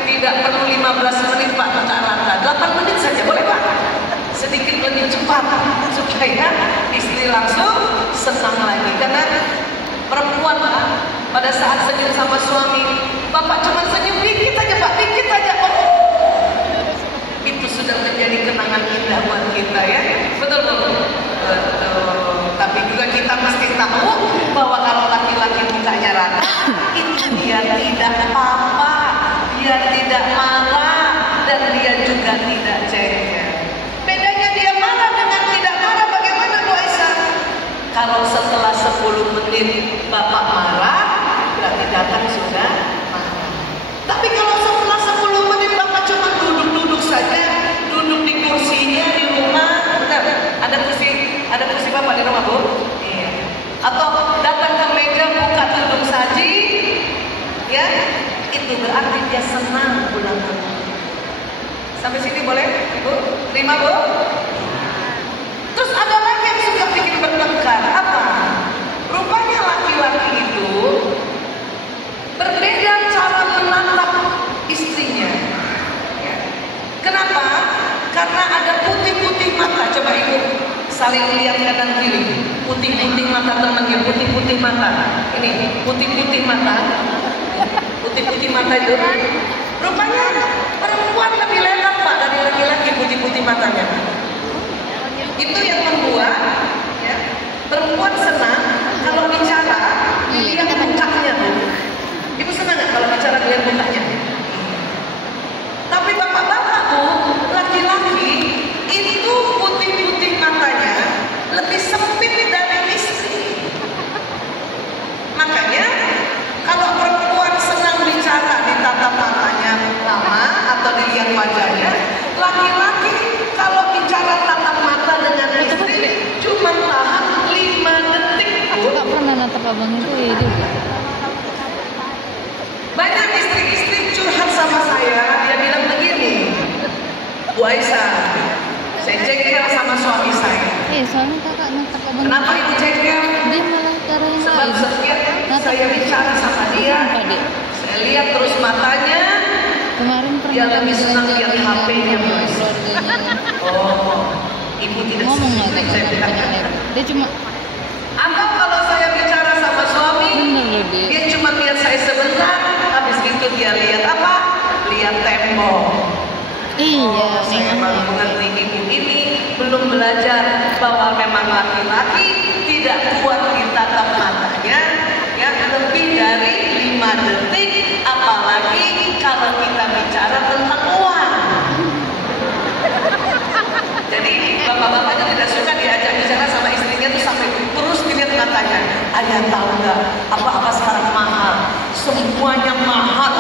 tidak perlu 15 menit Pak ke rata, 8 menit saja boleh Pak? Sedikit lebih cepat supaya istri langsung senang lagi. Karena perempuan Pak, pada saat senyum sama suami, Bapak cuma senyum dikit aja Pak, dikit aja Pak. Itu sudah menjadi kenangan indah buat kita ya. Betul betul. Tapi juga kita mesti tahu bahwa kalau laki-laki mukanya rata, itu dia tidak apa-apa, dia tidak marah, dan dia juga tidak cengeng. Bedanya dia marah dengan tidak marah bagaimana Bu Aisyah? Kalau setelah 10 menit Bapak marah, berarti datang sudah marah. Tapi kalau setelah 10 menit Bapak cuma duduk-duduk saja, duduk di kursinya di rumah, bentar, ada kursi Bapak di rumah Bu? Iya. Atau datang ke meja buka tudung saji, ya, itu berarti dia senang pulang ke rumah. Sampai sini boleh, Ibu? Terima Bu? Terus ada lagi yang suka bikin bertengkar. Apa? Rupanya laki-laki itu berbeda cara menatap istrinya. Ya. Kenapa? Karena ada putih-putih mata. Coba Ibu saling lihat kanan kiri. Putih-putih mata temannya, putih-putih mata. Ini putih-putih mata. Putih-putih mata itu. Rupanya perempuan lebih lekat Pak dari laki-laki putih-putih matanya. Itu yang membuat ya, perempuan senang kalau bicara dilihat mukanya. Ibu senang nggak kalau bicara dilihat mukanya? Tapi bapak-bapak tuh laki-laki itu putih-putih matanya lebih sempit dari istri. Makanya kalau perempuan senang bicara ditatap matanya lama atau dilihat wajahnya, laki-laki kalau bicara tatap mata dengan istri cuma tahan 5 detik. Aku gak pernah natap abang itu ya juga. Banyak istri-istri curhat sama saya, dia bilang begini, Bu Aisyah, saya jengkel sama suami saya. Suami kakak natap abang. Kenapa Ibu jengkel? Dia malah cara yang Sebab lain. setiap saya bicara sama dia, saya lihat terus matanya. Kemarin Dia lebih senang lihat HP-nya. keluarganya. Oh, Ibu tidak Ngomong nggak setuju, kakak saya bilang. dia cuma Atau kalau saya bicara sama suami, bener loh dia. dia cuma lihat saya sebentar, habis itu dia lihat apa? Lihat tembok. Iya, Saya baru mengerti ibu ini belum belajar bahwa memang laki-laki tidak kuat ditatap matanya yang lebih dari 5 detik, apalagi kalau kita bicara tentang uang. Jadi bapak-bapaknya tidak suka diajak bicara sama istrinya tuh sampai terus dilihat matanya. Ayah tahu nggak apa-apa sekarang mahal, semuanya mahal.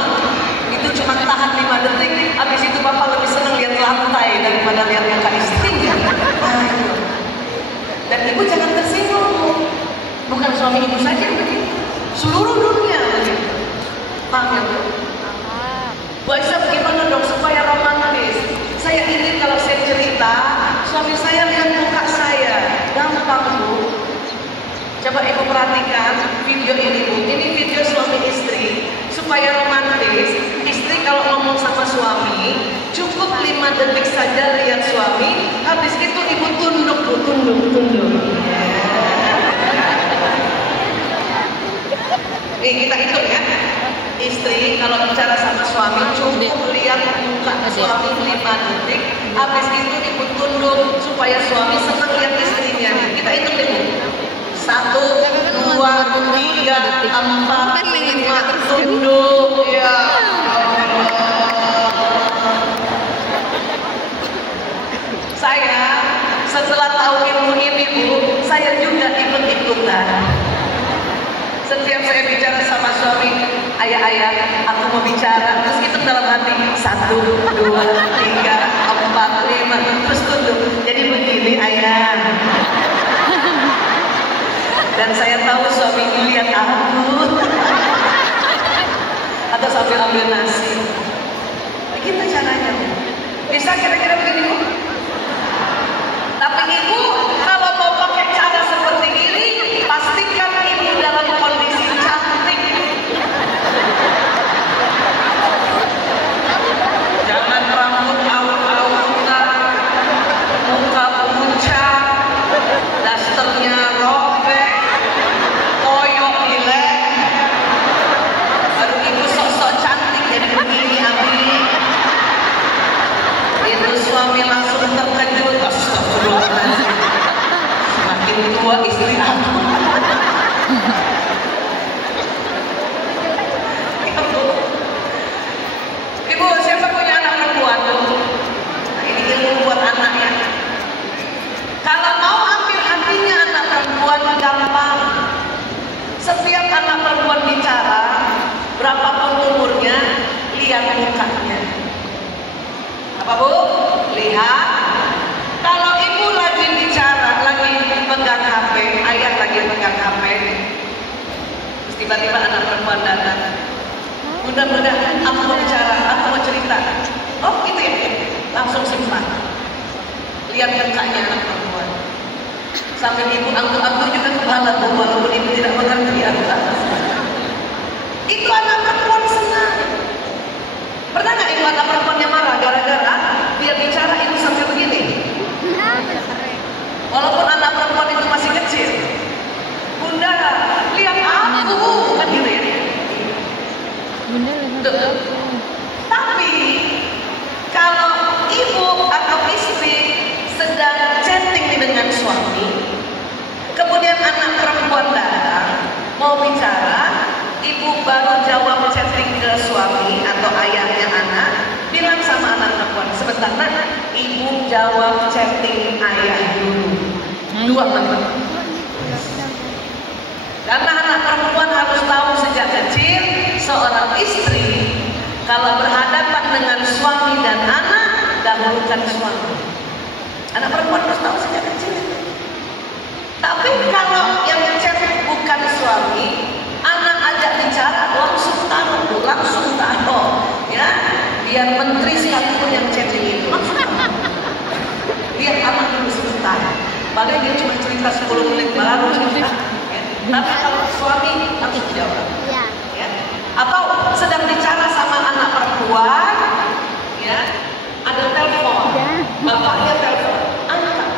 Itu cuma tahan 5 detik, habis itu bapak lebih senang lihat lantai daripada lihat muka istrinya. Dan ibu jangan tersinggung. Bukan suami ibu saja yang begitu, seluruh dunia begitu. Paham ya Bu? Bu Aisyah bagaimana dong supaya romantis? Saya ingin kalau saya cerita, suami saya lihat muka saya. Gampang Bu. Coba ibu perhatikan video ini Bu. Ini video suami istri. Supaya romantis, istri kalau ngomong sama suami, cukup 5 detik saja lihat suami. Habis itu ibu tunduk Bu, tunduk. Nih kita hitung ya. Istri kalau bicara sama suami cukup lihat muka suami 5 detik. Habis itu ibu tunduk supaya suami senang lihat istrinya. Kita hitung dulu. 1, 2, 3, 4, 5 tunduk. Ya Allah. Saya setelah tahu ilmu ini Bu, saya juga ikut-ikutan. Setiap saya bicara sama suami, ayah, aku mau bicara, terus itu dalam hati 1, 2, 3, 4, 5, terus tunduk. Jadi begini ayah. Dan saya tahu suami lihat aku, atau sambil ambil nasi. Begitu caranya. Bisa kira-kira begini Bu? Tapi ibu kalau mau pakai cara seperti ini, pastikan ibu dalam kondisi cantik. Jangan rambut awut-awutan, muka pucat, dasternya robek, koyok gilek. Baru ibu sok-sok cantik jadi begini abi. Itu suami langsung terkejut. Astagfirullahaladzim. Semakin tua istri aku. Ibu, siapa punya anak perempuan? Nah, ini ilmu buat anak ya. Kalau mau ambil hatinya anak perempuan gampang. Setiap anak perempuan bicara, berapapun umurnya, lihat mukanya. Apa Bu? Lihat. Kalau ibu lagi bicara, lagi pegang HP, ayah lagi pegang HP, terus tiba-tiba anak perempuan datang. Mudah-mudahan aku mau bicara, aku mau cerita. Oh gitu ya? Langsung simpan. Lihat mukanya anak perempuan. Sampai ibu anggur-anggur juga kepala Bu, walaupun ibu tidak mengerti apa. Itu anak perempuan senang. Pernah nggak ibu anak perempuannya marah gara-gara dia bicara ibu sampai begini? Walaupun anak perempuan itu masih kecil. Bunda, lihat aku, kan gitu ya. Bunda lihat aku. Tapi kalau ibu atau istri sedang chatting dengan suami, kemudian anak perempuan datang mau bicara, ibu baru jawab chatting ke suami atau ayahnya anak, bilang sama anak perempuan, sebentar nak, ibu jawab chatting ayah dulu. 2 teman. Karena anak perempuan harus tahu sejak kecil, seorang istri kalau berhadapan dengan suami dan anak, dahulukan suami. Anak perempuan harus tahu sejak kecil. Tapi kalau yang chat bukan suami, anak ajak bicara, langsung tahu, ya. Biar menteri sekalipun yang chatting itu, langsung tahu. Lihat anak dulu sebentar. Padahal dia cuma cerita 10 menit baru cerita. Ya. Tapi kalau suami langsung jawab. Ya. Atau sedang bicara sama anak perempuan, ya, ada telepon, bapaknya telepon, angkat.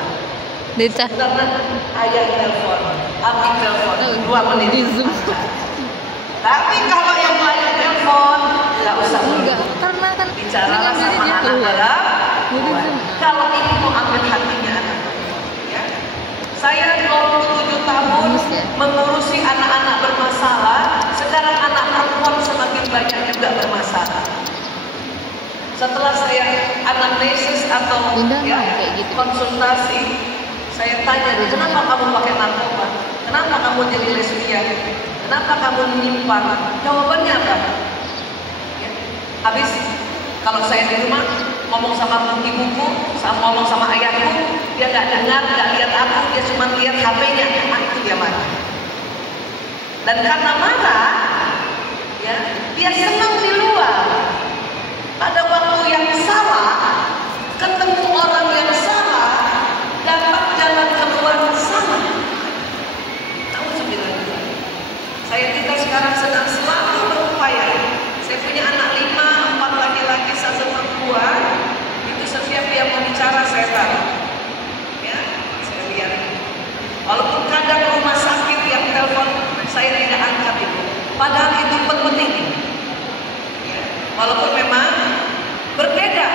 Karena ayah telepon, abi telepon, 2 menit. Tapi kalau yang lain telepon, nggak usah Karena kan bicara sama anak perempuan. Kalau ibu mau ambil hatinya anak. Saya 27 tahun mengurusi anak-anak bermasalah. Sekarang anak perempuan semakin banyak juga bermasalah. Setelah saya anamnesis atau ya, konsultasi, saya tanya, kenapa kamu pakai narkoba? Kenapa kamu jadi lesbian? Kenapa kamu menyimpang? Jawabannya apa? Ya. Habis kalau saya di rumah ngomong sama ibuku, ngomong sama ayahku, dia nggak dengar, nggak lihat aku, dia cuma lihat HP-nya, itu dia marah. Dan karena marah, ya, dia senang di luar. Pada waktu yang salah, ketemu orang yang salah, dapat jalan keluar sama. Tahu sembilan. Kita sekarang sedang selalu berupaya. Saya punya anak 5, 4 laki-laki, 1 perempuan. Itu setiap dia mau bicara saya tahu. Ya, saya lihat. Walaupun kadang rumah sakit yang telepon saya tidak angkat itu. Padahal itu penting. Ya, walaupun memang berbeda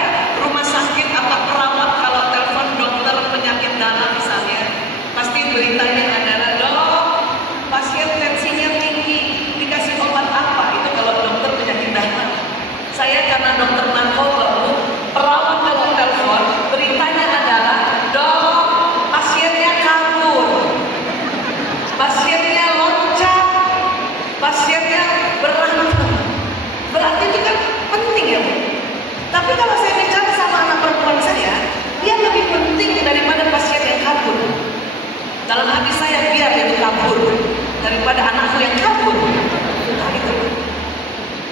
rumah sakit atau perawat kalau telepon dokter penyakit dalam misalnya, pasti beritanya adalah dok, pasien tensinya tinggi, dikasih obat apa? Itu kalau dokter penyakit dalam. Saya karena dokter narkoba, perawat kalau telepon beritanya adalah dok, pasiennya kabur, pasiennya loncat, pasiennya berantem. Berarti itu kan penting ya Bu. Tapi kalau saya bicara sama anak perempuan saya, dia lebih penting daripada pasien yang kabur. Dalam hati saya biar dia kabur daripada anakku yang kabur. Nah, itu.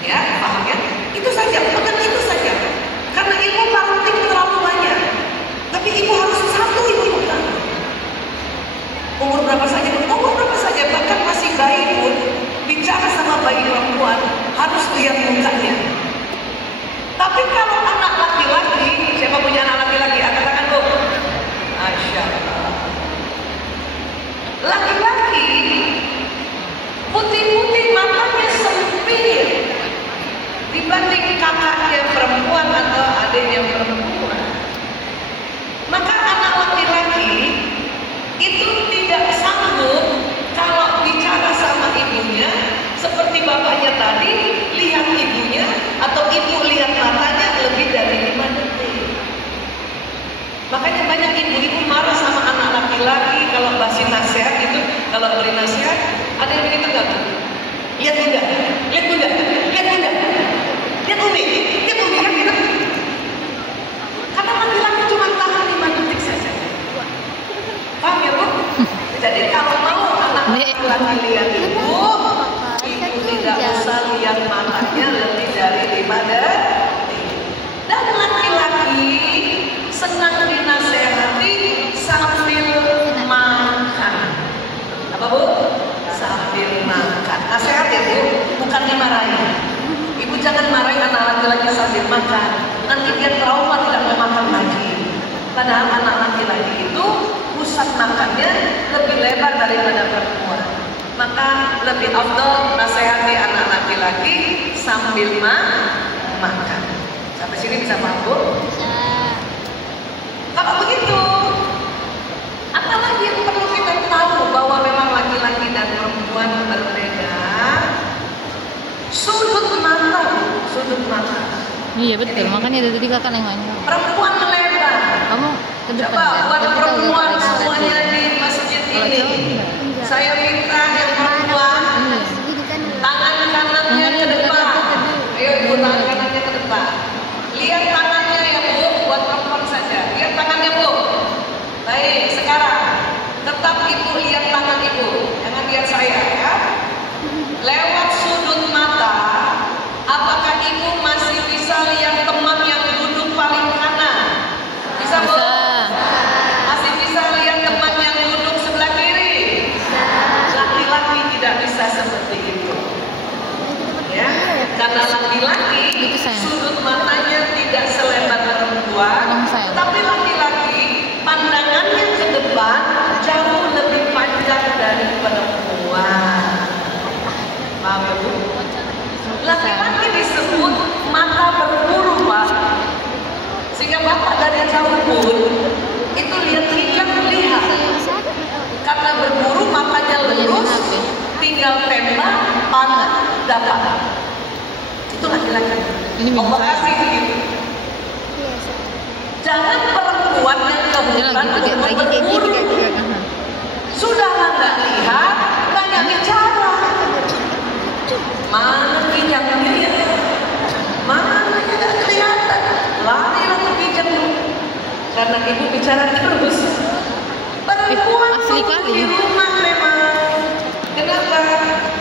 Ya, paham ya? Itu saja, bukan itu saja. Karena ibu parenting terlalu banyak. Tapi ibu harus satu ibu bukan. Umur berapa saja? Umur berapa saja? Bahkan masih bayi pun bicara sama bayi perempuan harus lihat mukanya. Tapi kalau anak laki-laki, siapa punya anak laki-laki? Angkat tangan Bu. Masya Allah. Laki-laki putih-putih matanya sempit dibanding kakaknya perempuan atau adiknya perempuan. Maka anak laki-laki itu tidak sanggup kalau bicara sama ibunya seperti bapaknya tadi, lihat ibunya atau ibu lihat matanya lebih dari 5 detik. Makanya banyak ibu-ibu marah sama anak laki-laki kalau kasih nasihat itu, kalau beri nasihat, ada yang begitu nggak? Lihat enggak? Lihat enggak? Lihat enggak? Lihat Umi kan gitu. Karena laki-laki cuma tahan 5 detik saja. Paham ya Bu? Jadi kalau mau anak laki-laki lihat ibu tidak usah lihat matanya lebih dari 5 detik. Dan laki-laki senang dinasehati sambil makan. Apa Bu? Sambil makan. Nasihat ya Bu, bukan dimarahin. Ibu jangan marahin anak laki-laki sambil makan. Nanti dia trauma tidak mau makan lagi. Padahal anak laki-laki itu pusat makannya lebih lebar daripada perempuan. Maka lebih afdal nasihati anak laki-laki sambil makan. Sampai sini bisa paham Bu? Kalau begitu, apalagi yang perlu kita tahu bahwa memang laki-laki dan perempuan berbeda. Sudut mata, sudut mata. Iya betul, makanya dari tadi kakak nengoknya. Perempuan melebar. Kamu ke depan. Coba buat perempuan semuanya di masjid ini. Saya minta yang perempuan tangan kanannya ke depan. Ayo ibu, tangan kanannya ke depan. Lihat tangannya ya Bu, buat perempuan saja. Lihat tangannya Bu. Baik, sekarang tetap ibu lihat tangan ibu, jangan lihat saya ya. Lewat sudut mata, apakah ibu masih bisa lihat teman yang duduk paling kanan? Bisa Bu? Masih bisa lihat teman yang duduk sebelah kiri? Laki-laki tidak bisa seperti itu. Ya, karena laki-laki sudut matanya tidak selebar perempuan, tapi laki-laki pandangannya ke depan jauh lebih panjang dari perempuan. Paham ya Bu? Laki-laki disebut mata berburu Pak. Sehingga Bapak dari jauh pun itu lihat, karena berburu matanya lurus, tinggal tembak, panah, dapat. Itu laki-laki. Allah kasih begitu. Jangan perempuan yang kebetulan berburu. Sudahlah nggak lihat, banyak bicara. Mana yang lihat? Mana yang kelihatan? Lari lagi karena ibu bicara terus. Perempuan asli kali. di rumah memang. Kenapa?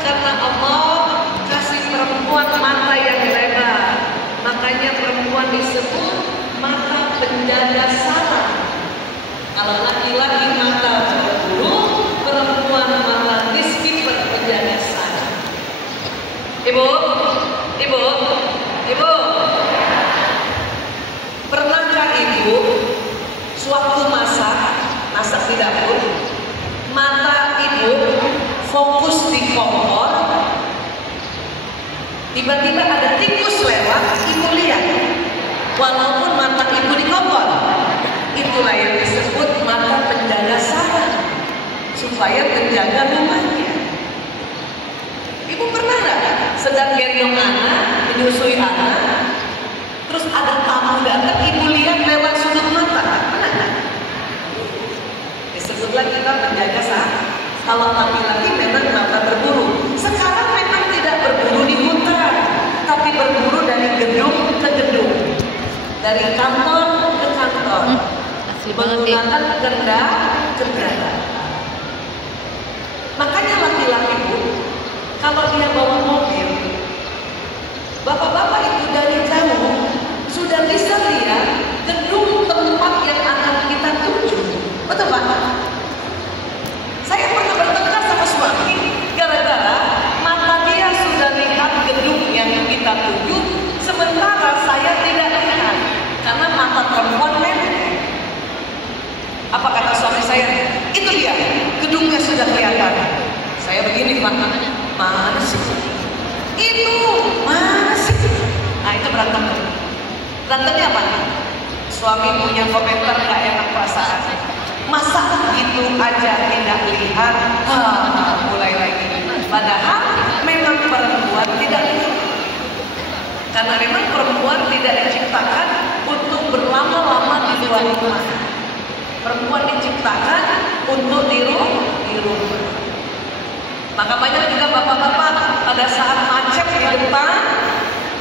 Karena Allah kasih perempuan mata yang lebar. Makanya perempuan disebut mata penjaga saraf. Kalau laki-laki mata berbulu, perempuan mata nisbi penjaga saraf. Ibu, ibu, ibu. Pernahkah ibu suatu masak di dapur, mata ibu fokus di kompor, tiba-tiba ada tikus lewat, ibu lihat, walaupun mata ibu di kompor. Itulah yang disebut mata penjaga saraf, supaya menjaga rumahnya. Ibu pernah nggak sedang gendong anak, menyusui anak, terus ada tamu datang, ibu lihat lewat sudut mata? Pernah nggak? Disebutlah kita menjaga saraf. Kalau laki-laki memang mata berburu. Sekarang memang tidak berburu di hutan, tapi berburu dari gedung ke gedung, dari kantor ke kantor, menggunakan kendaraan. Makanya laki-laki bu, kalau dia bawa mobil, bapak-bapak itu dari jauh sudah bisa lihat gedung tempat yang akan kita tuju. Betul Pak? Saya pernah bertengkar sama suami gara-gara mata dia sudah lihat gedung yang kita tuju, sementara saya tidak lihat karena mata perempuan pendek. Apa kata suami saya? Itu dia, gedungnya sudah kelihatan. Saya begini Pak, mana sih? Itu mana sih? Nah itu berantem. Berantemnya apa? Suami punya komentar gak enak perasaan. Masa gitu aja tidak lihat? Mulai lagi. Padahal memang perempuan tidak lihat. Karena memang perempuan tidak diciptakan untuk berlama-lama di luar rumah. Perempuan diciptakan untuk di rumah. Maka banyak juga bapak-bapak pada saat macet di depan,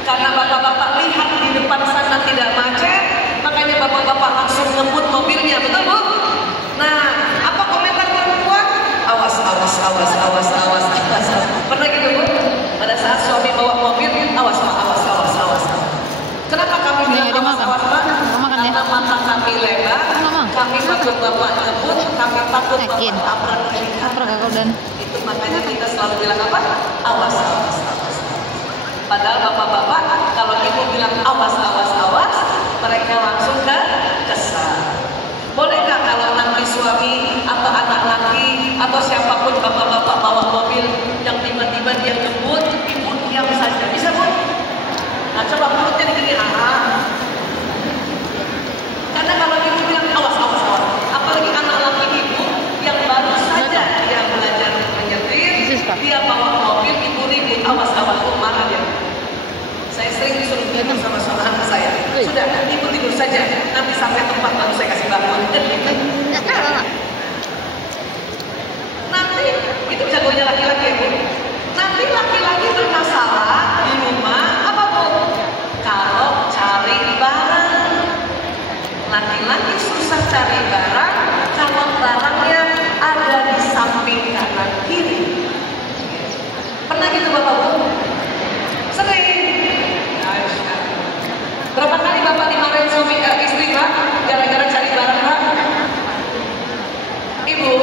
karena bapak-bapak lihat di depan sana tidak macet, makanya bapak-bapak langsung ngebut mobilnya, betul bu? Nah, apa komentar perempuan? Awas, awas, awas, awas, awas, awas. Pernah gitu bu? Pada saat suami bawa mobil, awas, awas, awas, awas. Kenapa kami bilang awas, awas, Pak? Karena mata kami lebar, kami takut bapak ngebut, kami takut bapak tabrak. Itu makanya kita selalu bilang apa? Awas, awas, awas. Padahal bapak-bapak kalau ibu bilang awas, awas, awas, mereka langsung kesal. Boleh nggak kalau nanti suami atau anak laki atau siapapun bapak-bapak bawa mobil yang tiba-tiba dia ngebut, ibu diam saja, bisa bu? Nah coba mulutnya begini, karena kalau ibu bilang awas, awas, awas, apalagi anak laki ibu yang baru saja dia belajar menyetir, dia bawa mobil, ibu ribut, awas, awas, marah dia. Saya sering disuruh tidur sama anak saya. Sudah, ibu tidur saja. Nanti sampai tempat baru saya kasih bangun. Nanti itu jagonya laki-laki bu. Nanti laki-laki bermasalah di rumah apa bu? Kalau cari barang, laki-laki susah cari barang kalau barangnya ada di samping kanan kiri. Pernah gitu bapak bu? Sering. Berapa kali bapak dimarahin suami istri pak? Gara-gara cari barang pak? Ibu,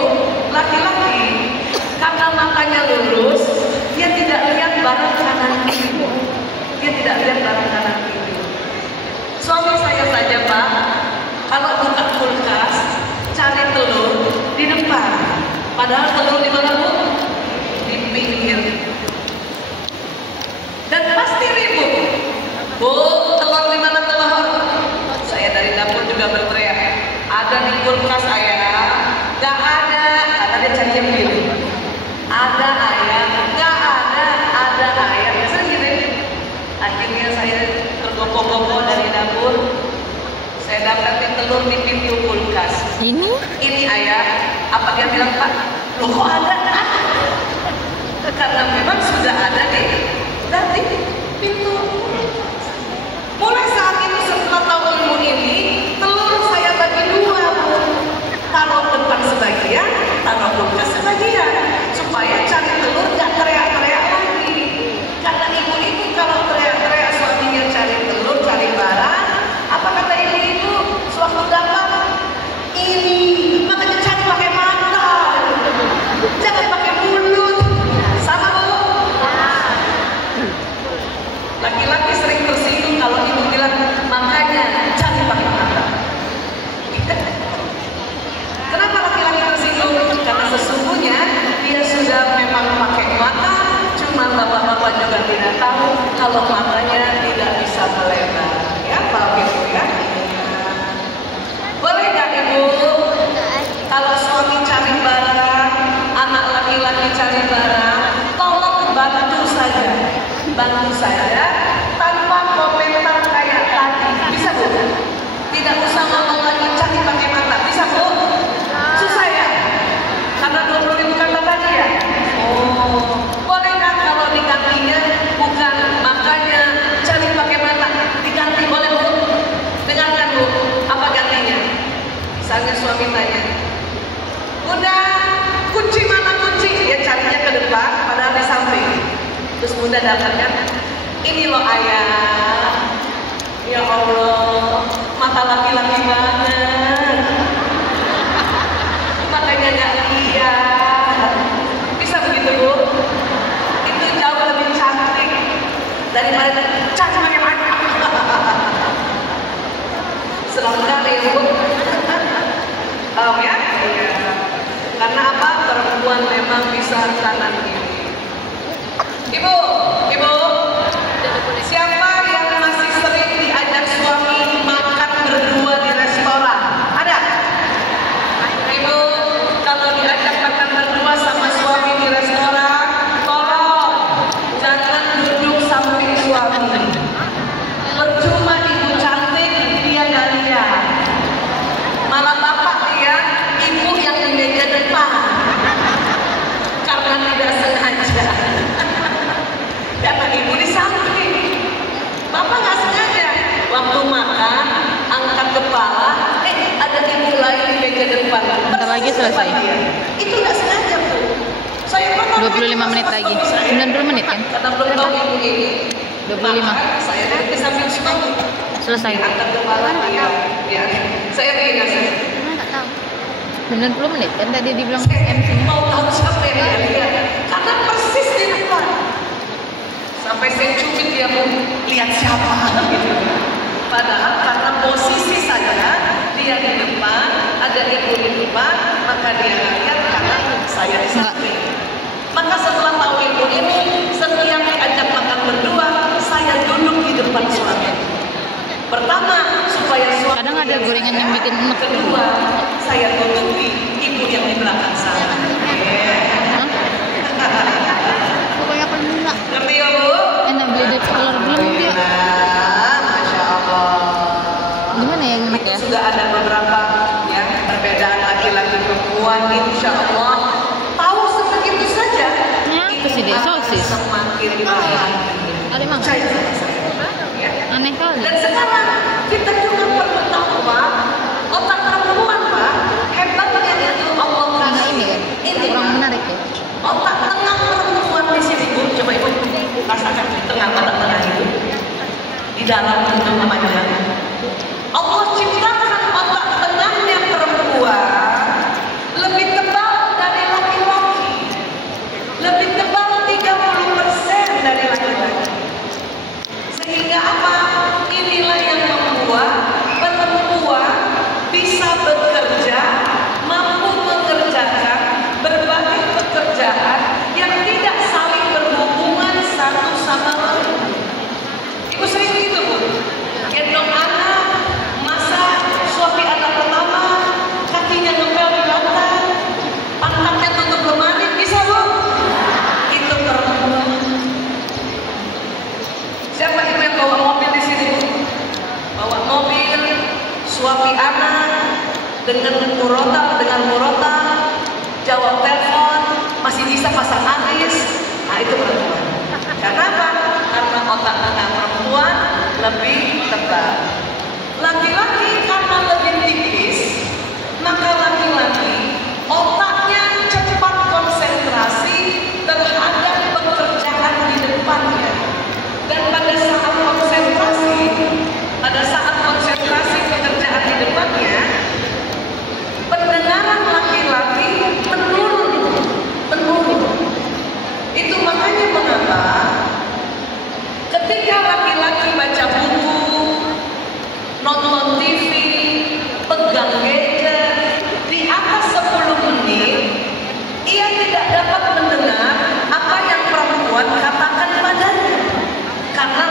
laki-laki karena matanya lurus, dia tidak lihat barang kanan kiri. Dia tidak lihat barang kanan kiri. Suami saya saja pak, kalau buka kulkas cari telur di depan, padahal telur di mana bu? Di pinggir. Dan pasti ribut. Bu, telur di mana telur? Saya dari dapur juga berteriak. Ada di kulkas ayah. Gak ada. Kata dia cari yang begini. Ada ayah. Gak ada. Ada ayah. Biasanya gitu. Akhirnya saya tergopoh-gopoh dari dapur. Saya dapetin telur di pintu kulkas. Ini ayah. Apa dia bilang pak? Loh kok ada? Karena memang sudah ada di pintu. Mulai saat itu setelah tahu ilmu ini, telur saya bagi kalau matanya tidak bisa melebar. Ya, Pak Ibu ya. Boleh nggak Ibu? Kalau suami cari barang, anak laki-laki cari barang, tolong bantu saja, tanpa komentar kayak tadi. Bisa Bu? Tidak usah ngomong lagi cari pakai mata. Bisa Bu? Susah ya? Karena 20.000 kata tadi ya? Oh, boleh kan kalau di kakinya bukan makanya cari pakai mata, diganti boleh Bu? Dengarkan Bu, apa gantinya? Misalnya suami tanya, Bunda, kunci mana kunci? Dia carinya ke depan, padahal di samping. Terus Bunda dapatkan, ini loh ayah. Ya Allah, mata laki-laki banget. Makanya nggak lihat. Bisa begitu Bu? Itu jauh lebih cantik daripada cari pakai mata. Selamat kali Bu. Ya? Iya. Karena apa? Perempuan memang bisa kanan kiri. Ibu, siapa yang masih sering diajak suami makan berdua di restoran? Ada? Ibu, kalau diajak makan berdua sama suami di restoran, tolong jangan duduk samping suami. Percuma Ibu cantik, dia nggak lihat. Malah bapak lihat ibu yang di meja depan karena tidak sengaja. Karena ibu di samping, bapak nggak sengaja. Waktu makan, angkat kepala, ada ibu lain di meja depan. Bentar lagi selesai. Itu nggak sengaja Bu. Saya pernah 25 menit lagi. 90 menit kan? Karena belum tahu ibu ini. 25. Maka saya lihat di samping suami. Selesai. Angkat kepala, ya. Saya ingat saya. 90 menit kan tadi dibilang Saya MC. mau tahu siapa yang dia lihat karena persis di depan. Sampai saya cubit dia mau lihat siapa gitu. Padahal karena posisi saja dia di depan, ada ibu di depan, maka dia lihat karena saya di samping. Maka setelah tahu ibu ini, setiap diajak makan berdua, saya duduk di depan suami. Pertama, supaya suami Kadang ada gorengan yang bikin enak. Kedua, saya tutupi ibu yang di belakang sana. Pokoknya pernah. Ngerti ya Bu? Enak beli dari telur belum dia. Masya Allah. Gimana yang enak ya? Sudah ada beberapa ya perbedaan laki-laki perempuan, insya Allah. Tahu sebegitu saja. Ya, terus ide sosis. Semakin baik. Ada mang. Percaya sama saya. Ya. Aneh kali. Dan sekarang kita juga perlu tahu Pak, otak perempuan Pak, hebatnya itu Allah Karena kasih. ini kan kurang menarik ya. Otak tengah perempuan di sini Bu, coba Ibu rasakan di tengah mata tengah itu, di dalam bentuk panjang. Allah ciptakan otak tengahnya perempuan lebih tebal dari laki-laki, lebih tebal 30% dari laki-laki. Sehingga apa? Inilah yang membuat perempuan bisa bekerja, mampu mengerjakan berbagai pekerjaan yang tidak saling berhubungan satu sama lain. Ibu saya gitu Bu, gendong anak, masak, suami anak pertama, kakinya ngepel di belakang, pantatnya tutup lemari, bisa Bu? Itu perempuan. Siapa ibu yang bawa mobil di sini Bu? Bawa mobil, suami anak dengan murota, jawab telepon, masih bisa pasang alis. Nah itu perempuan. Karena apa? Karena otak tengah perempuan lebih tebal. Laki-laki karena lebih tipis, maka laki-laki otaknya cepat konsentrasi terhadap pekerjaan di depannya. Dan pada saat konsentrasi pekerjaan di depannya, pendengaran laki-laki menurun. Itu makanya mengapa ketika laki-laki baca buku, nonton TV, pegang gadget di atas 10 menit, ia tidak dapat mendengar apa yang perempuan katakan padanya. Karena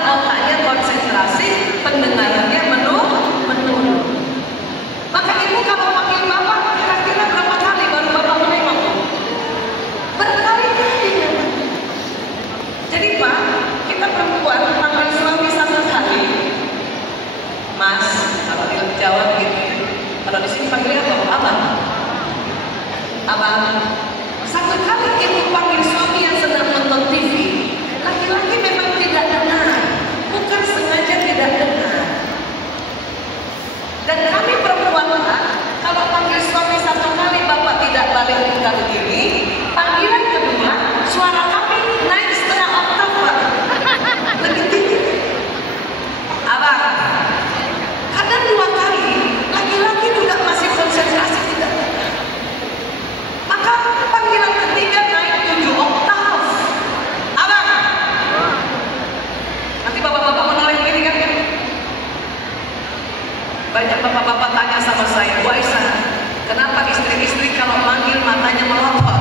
Satu kali ibu panggil suami yang sedang nonton TV, laki-laki memang tidak dengar, bukan sengaja tidak dengar. Dan kami perempuan, kalau panggil suami satu kali bapak tidak balik bukan begini, panggilan kedua suara kami naik setengah oktav Pak, lebih tinggi. Abang, kadang 2 kali laki-laki juga masih konsentrasi tidak. Maka panggilan ketiga naik 7 oktav. Abang, nanti bapak-bapak menoleh gini kan? Banyak bapak-bapak tanya sama saya, Bu Aisyah, kenapa istri-istri kalau manggil matanya melotot?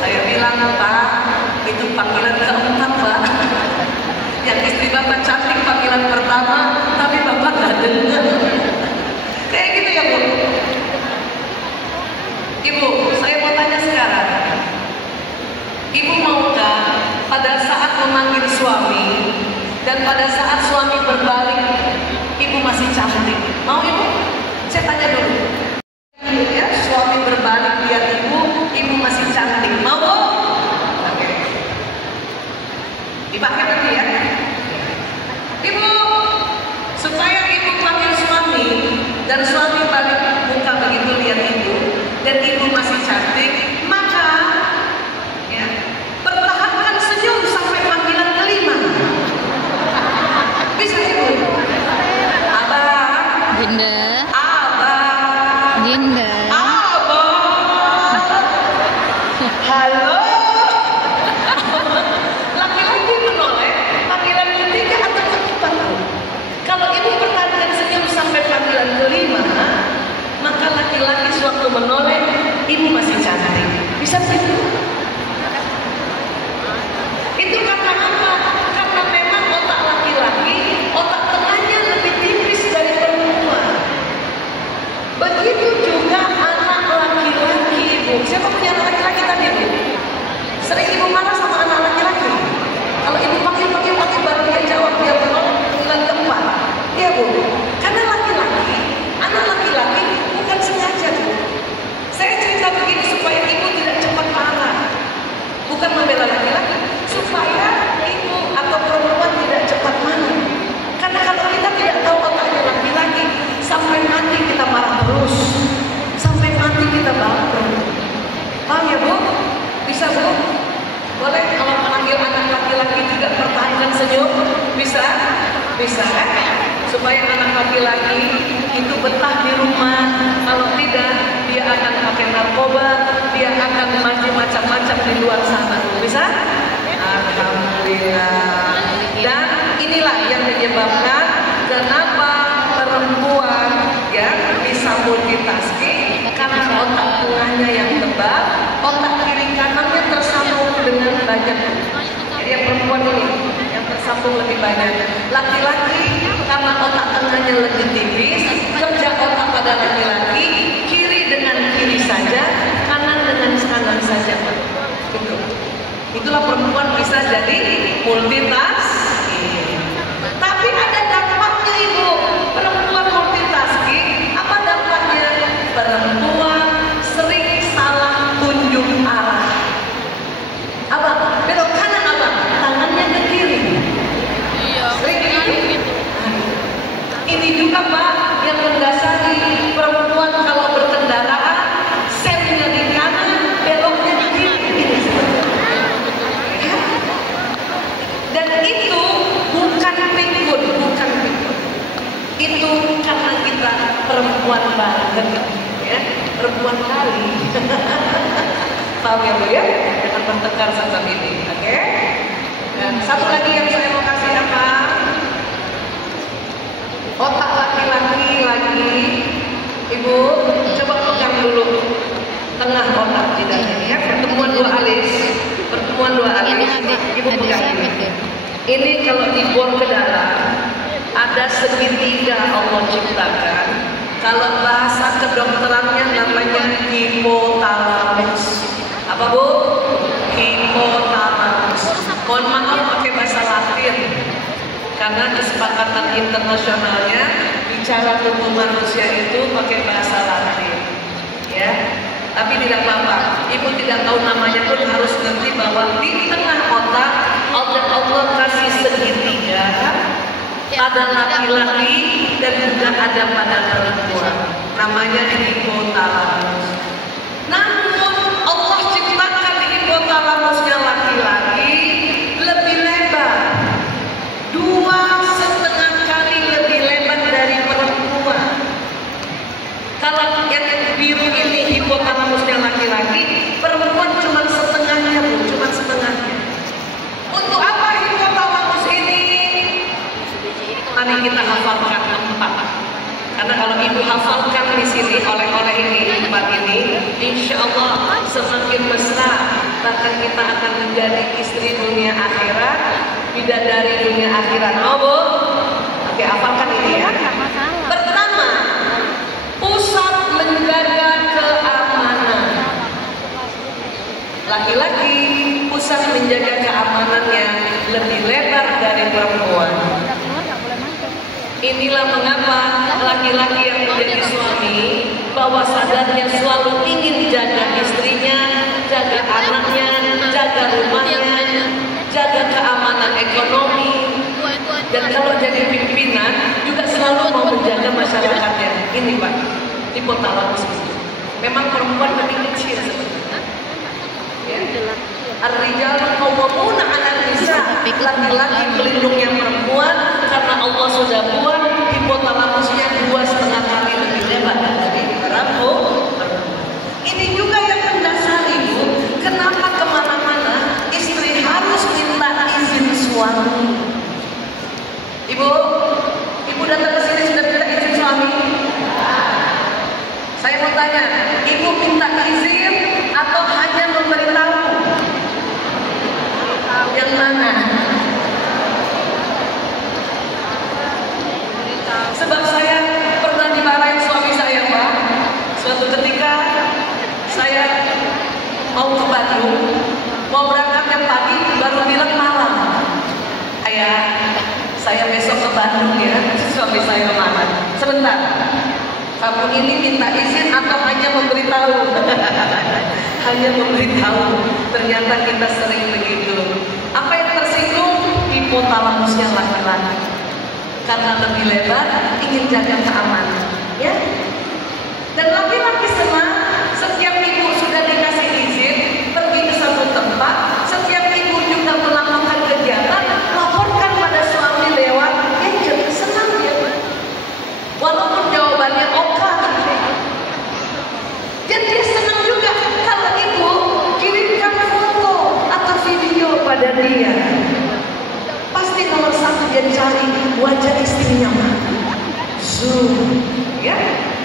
Saya bilang, Pak, itu panggilan keempat, Pak. Yang istri bapak cantik panggilan pertama, tapi bapak gak dengar. Kayak gitu ya, Bu? Ibu, saya mau tanya sekarang. Ibu maukah pada saat memanggil suami dan pada saat suami berbalik, ibu masih cantik? Mau ibu? Saya tanya dulu. Ya, suami berbalik lihat ibu masih cantik. Mau? Oke. Dipakai nanti ya. Ibu, supaya ibu panggil suami dan suami balik muka begitu lihat ibu dan ibu masih cantik, maka ya, pertahankan senyum sampai panggilan kelima. Bisa ibu? Abang. Dinda. Abang. Dinda. Abang. Halo. Laki-laki menoleh panggilan ketiga atau keempat. Kalau ibu pertahankan senyum sampai panggilan kelima, maka laki-laki sewaktu menoleh ibu masih cantik. Bisa begitu? Itu karena apa? Karena memang otak laki-laki, otak tengahnya lebih tipis dari perempuan. Begitu juga anak laki-laki ibu. Siapa punya anak laki-laki tadi ibu? Sering ibu marah sama anak laki-laki. Kalau ibu panggil baru dia jawab, dia menolak panggilan keempat. Iya Bu. Karena laki-laki, anak laki-laki bukan sengaja Bu. Saya cerita begini supaya ibu tidak cepat marah. Bukan membela laki-laki, supaya ibu atau perempuan tidak cepat marah. Karena kalau kita tidak tahu otaknya laki-laki, sampai mati kita marah terus, sampai mati kita baper. Paham ya Bu? Bisa Bu? Boleh kalau panggil anak laki-laki juga pertahankan senyum? Bisa? Bisa kan? Supaya anak laki-laki itu betah di rumah. Kalau tidak, dia akan pakai narkoba, dia akan macam-macam di luar sana. Bisa? Alhamdulillah. Dan inilah yang menyebabkan kenapa perempuan yang bisa multitasking, karena otak tengahnya yang tebal, otak kiri kanannya tersambung dengan banyak. Jadi yang perempuan ini yang tersambung lebih banyak. Laki-laki karena otak tengahnya lebih tipis, kerja otak pada laki-laki kiri dengan kiri saja, kanan dengan kanan saja. Gitu. Itulah perempuan bisa jadi multitasking. Tapi ada dampaknya ibu. Perempuan multitasking, apa dampaknya? Perempuan sering salah tunjuk arah. Abang, belok kanan abang, tangannya ke kiri. Iya. Sering gitu. Ini juga Pak yang mendasari perempuan kalau berkendaraan, semnya di kanan, beloknya di kiri. Dan itu bukan pikun, bukan pikun. Itu karena kita perempuan banget, ya, perempuan kali. Paham ya Bu ya? Jangan bertengkar semacam ini, oke? Dan satu lagi yang saya mau kasih apa? Otak laki-laki lagi, Ibu, coba pegang dulu tengah otak jidatnya ya. Pertemuan dua alis, Ibu pegang ini. Ini kalau dibor ke dalam, ada segitiga Allah ciptakan. Kalau bahasa kedokterannya namanya hipotalamus. Apa Bu? Hipotalamus. Mohon maaf pakai bahasa Latin. Karena kesepakatan internasionalnya bicara tubuh manusia itu pakai bahasa Latin, ya. Tapi tidak apa-apa, ibu tidak tahu namanya pun harus ngerti bahwa di tengah otak Allah kasih segitiga, ada laki-laki dan juga ada pada perempuan. Namanya hipotalamus. Namun Allah ciptakan hipotalamusnya laki-laki lebih lebar, 2,5 kali lebih lebar dari perempuan. Kalau yang biru ini hipotalamusnya laki-laki, perempuan cuma setengahnya, Bu, cuma setengahnya. Untuk apa hipotalamus ini? Mari kita hafalkan 4. Karena kalau ibu hafalkan di sini oleh-oleh ini, 4 ini, insya Allah semakin besar, bahkan kita akan menjadi istri dunia akhirat, bidadari dunia akhirat. Oh, Bu? Oke, hafalkan ini ya. Pertama, pusat menjaga keamanan. Laki-laki pusat menjaga keamanannya lebih lebar dari perempuan. Inilah mengapa laki-laki yang menjadi suami bahwa sadarnya selalu ingin jaga istrinya, jaga anaknya, jaga rumahnya, jaga keamanan ekonomi. Dan kalau jadi pimpinan juga selalu mau menjaga masyarakatnya. Ini Pak, hipotalamus. Memang perempuan lebih kecil sebenarnya. Ya. Ar-rijalu qawwamuna 'alan nisa. Laki-laki pelindungnya perempuan karena Allah sudah buat hipotalamusnya 2,5 kali lebih lebar dari perempuan. Ini juga yang mendasari, Bu, kenapa kemana-mana istri harus minta izin suami. Ibu datang ke sini sudah minta izin suami? Saya mau tanya, ibu minta izin atau hanya memberitahu? Yang mana? Sebab saya pernah dimarahin suami saya, Pak. Suatu ketika saya mau ke Bandung, mau berangkatnya pagi, baru bilang malam. Ayah, saya besok ke Bandung ya. Suami saya marah. Sebentar, kamu ini minta izin atau hanya memberitahu? Hanya memberitahu. Ternyata kita sering begitu. Apa yang tersinggung? Hipotalamusnya laki-laki. Karena lebih lebar, ingin jaga keamanan. Ya. Dan laki-laki senang setiap ibu sudah dikasih izin pergi ke satu tempat. Setiap ibu juga melakukan kegiatan, laporkan pada suami lewat gadget. Senang dia. Walaupun jawabannya oke. Dan dia senang juga kalau ibu kirimkan foto atau video pada dia. Pasti nomor 1 dia cari wajah istrinya, Pak. Zoom, ya?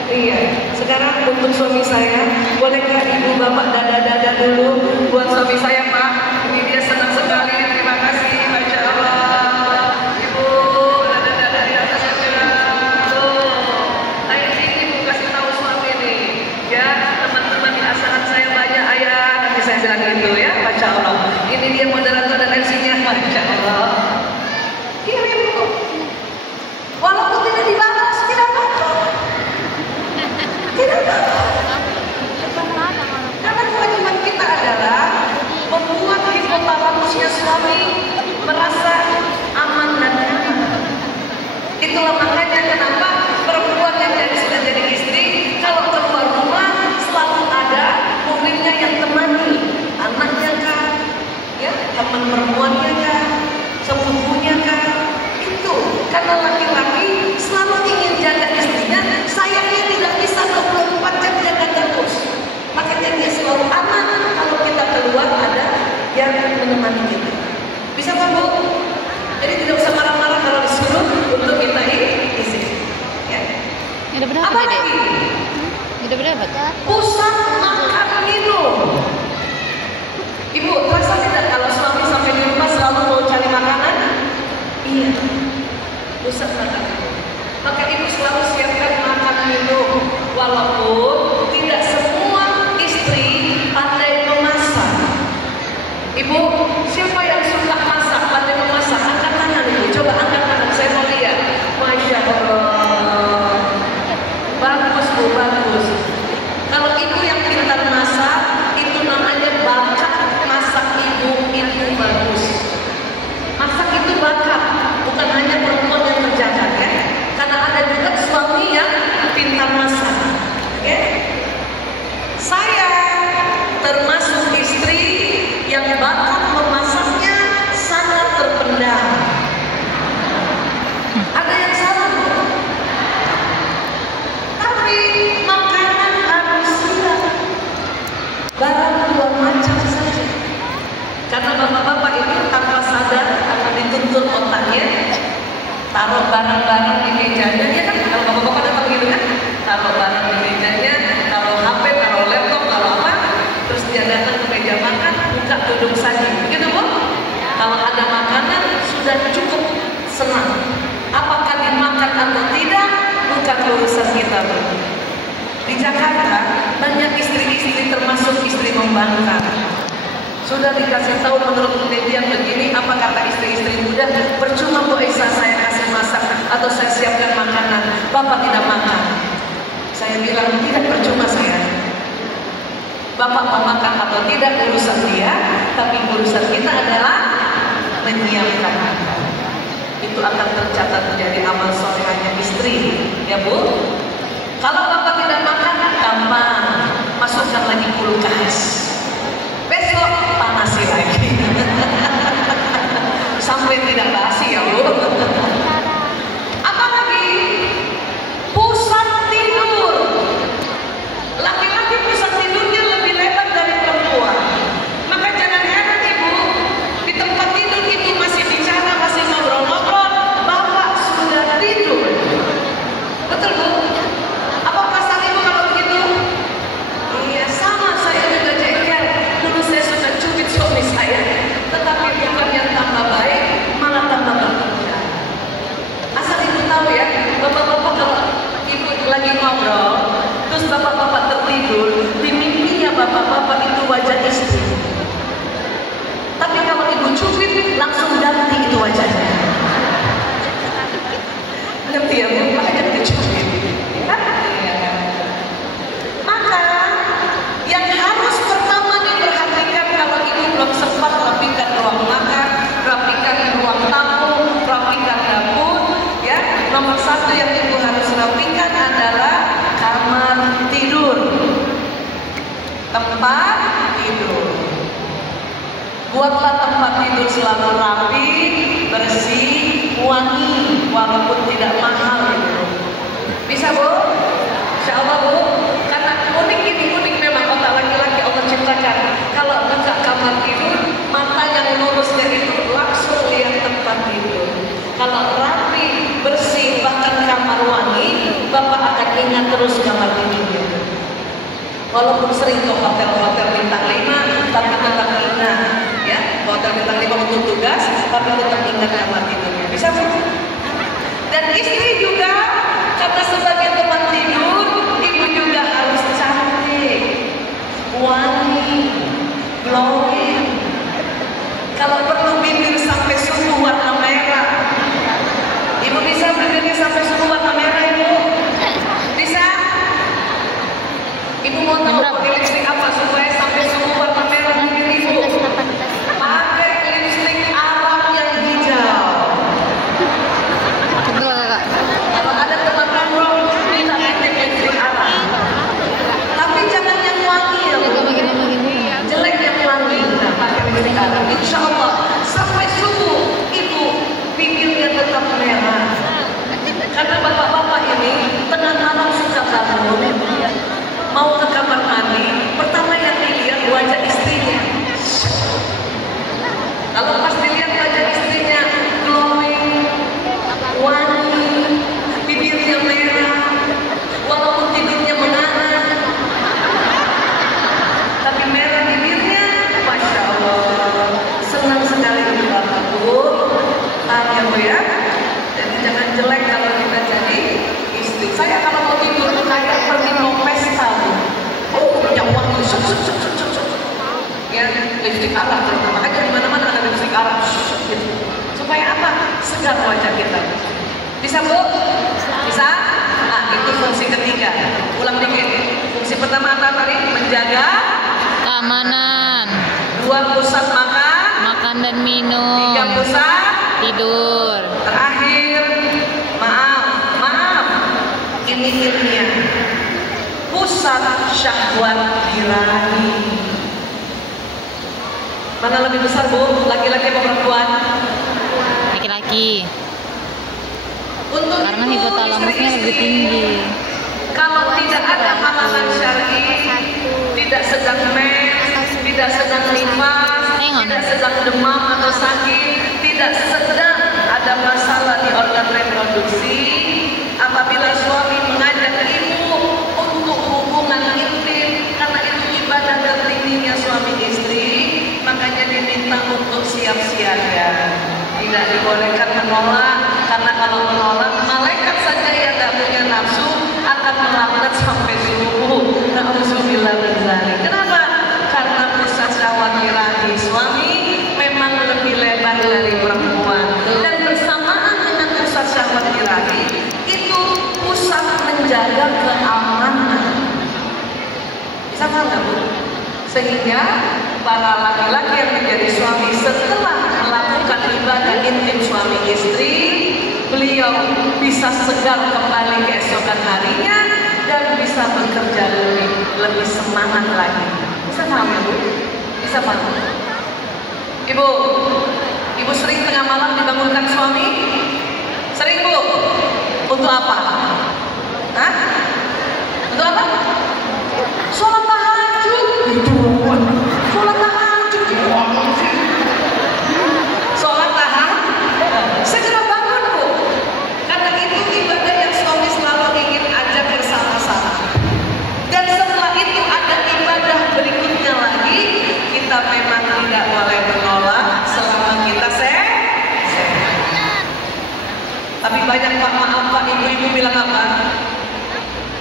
Iya. Sekarang untuk suami saya, bolehkah ibu bapak dada-dada dulu buat suami saya, Pak? Ini dia senang sekali. Terima kasih, Masya Allah. Ibu dada-dada di atas saja. Ayah ini ibu kasih tahu suami nih, ya teman-teman di asaran saya banyak ayah. Nanti saya jelasin dulu ya, Masya Allah. Ini dia moderator dan MC-nya, Masya Allah. Kirim, Bu. Walaupun tidak dibalas, tidak apa-apa. Tidak apa-apa. Karena kewajiban kita adalah membuat hipotalamusnya suami merasa aman dan nyaman. Itulah makanya kenapa perempuan yang sudah jadi istri, kalau keluar rumah selalu ada muridnya yang temani, anaknya kan, ya, teman perempuannya kan, sepupunya kan. Itu karena laki-laki selalu ingin jaga istrinya. Sayangnya tidak bisa 24 jam jaga terus. Makanya dia selalu aman kalau kita keluar ada yang menemani kita. Bisa kan, Bu? Jadi tidak usah marah-marah kalau disuruh untuk minta izin. Ya. Udah berapa, Apa Dek? lagi? Udah berapa? Pusat makan minum. Ibu, terasa tidak kalau suami sampai di rumah selalu mau cari makanan? Iya. Pusat makan minum. Maka ibu selalu siapkan makan minum. Walaupun tidak semua istri pandai memasak. Ibu, siapa yang suka masak, pandai memasak? Angkat tangan, Ibu. Coba angkat tangan, saya mau lihat. Masya Allah. Bagus, Bu, bagus. Kalau ibu yang pintar masak, langsung istri membangkang. Sudah dikasih tahu menurut penelitian begini, apa kata istri-istri muda? Percuma Bu Aisyah saya kasih masak atau saya siapkan makanan, Bapak tidak makan. Saya bilang tidak percuma sayang. Bapak mau makan atau tidak urusan dia, tapi urusan kita adalah menyiapkan makan. Itu akan tercatat menjadi amal solehnya istri, ya Bu. Kalau Bapak tidak makan, gampang, masukkan lagi kulkas. Besok panasi lagi. Sampai tidak basi ya Bu. Apalagi pusat tidur. Laki-laki pusat tidurnya lebih lebar dari perempuan. Maka jangan heran Ibu, di tempat tidur itu masih bicara, masih ngobrol-ngobrol, Bapak sudah tidur. Betul Bu? Apa perasaan Ibu kalau begitu? Iya sama, saya juga jengkel. Dulu saya sudah cubit suami saya, tetapi bukannya tambah baik, malah tambah bekerja. Asal Ibu tahu ya, bapak-bapak kalau Ibu lagi ngobrol, terus bapak-bapak tertidur, di mimpinya bapak-bapak itu wajah istri. Tapi kalau Ibu cubit, langsung ganti itu wajahnya. Ngerti ya Bu? Makanya dicubit. Maka yang harus pertama diperhatikan kalau Ibu belum sempat rapikan ruang makan, rapikan ruang tamu, rapikan dapur, ya. Nomor satu yang Ibu harus rapikan adalah kamar tidur, tempat tidur. Buatlah tempat tidur selalu rapi, bersih, wangi, walaupun tidak mahal itu. Bisa Bu? Insya Allah Bu. Karena unik ini, unik memang otak laki-laki Allah ciptakan. Kalau buka kamar tidur, mata yang lurusnya itu langsung lihat tempat tidur. Kalau rapi, bersih, bahkan kamar wangi, Bapak akan ingat terus kamar tidurnya. Walaupun sering ke hotel-hotel bintang 5, tapi tetap ingat, ya. Hotel bintang 5 untuk tugas, tapi tetap ingat kamar tidurnya. Bisa Bu? Dan istri juga, karena sebagai tempat tidur, Ibu juga harus cantik, wangi, glowing. Kalau perlu bibir sampai suhu warna merah. Ibu bisa bibirnya sampai suhu warna merah Ibu? Bisa? Ibu mau tahu pakai lipstik apa supaya sampai suhu warna merah bibir Ibu? Pakai lipstik Arab yang hijau. Kalau ada teman kamu minta pakai lipstik Arab. Tapi jangan yang wangi ya Bu. Jelek yang wangi. Nah, pakai lipstik Arab. Insya Allah sampai suhu Ibu bibirnya tetap merah. Karena bapak-bapak ini tengah malam suka bangun, mau ke kamar mandi, pertama yang dilihat wajah istrinya. Kalau pas dilihat wajah istrinya glowing, wangi, bibirnya merah, walaupun tidurnya menganah, tapi merah bibirnya, Masya Allah, senang sekali untuk Bapak Bu. Tanya Bu ya, jadi jangan jelek kalau kita jadi istri. Saya kalau mau tidur kayak pergi mau pesta Bu. Oh, yang wangi, ya, lipstik Arab terutama. Makanya di mana-mana ada lipstik Arab, gitu. Supaya apa? Segar wajah kita. Bisa Bu? Bisa? Nah, itu fungsi ketiga. Ulang dikit. Fungsi pertama apa tadi? Menjaga Keamanan, 2 pusat makan dan minum, 3 pusat tidur. terakhir. Maaf, ini ilmiah. Pusat syahwat birahi. Mana lebih besar Bu? Laki-laki atau perempuan? Laki-laki. Untuk Karena itu, hipotalamusnya lebih istri-istri, tinggi. kalau tidak ada halangan syar'i, tidak sedang mens, tidak sedang nifas, tidak sedang demam atau sakit, tidak sedang ada masalah di organ reproduksi, apabila suami mengajak Ibu untuk hubungan intim, karena itu ibadah tertingginya suami istri, makanya diminta untuk siap siaga. Tidak dibolehkan menolak, karena kalau menolak, malaikat saja yang tidak punya nafsu akan melaknat sampai subuh. Na'udzubillah min dzalik. Kenapa? laki-laki, suami memang lebih lebar dari perempuan. Dan bersamaan dengan pusat syahwat birahi, itu pusat menjaga keamanan. Bisa paham nggak Bu? Sehingga para laki-laki yang menjadi suami setelah melakukan ibadah intim suami istri, beliau bisa segar kembali keesokan harinya dan bisa bekerja lebih semangat lagi. Bisa paham ya Bu? Bisa paham? Ibu sering tengah malam dibangunkan suami? Sering Bu? Untuk apa? Hah? Untuk apa? Sholat tahajud. Sholat tahajud. Sholat tahajud. Segera bangun Bu. Karena itu ibadah yang suami selalu ingin ajak bersama-sama. Dan setelah itu ada ibadah berikutnya lagi. Kita memang tidak boleh menolak selama kita sehat. Tapi banyak Pak, maaf Pak, ibu-ibu bilang apa?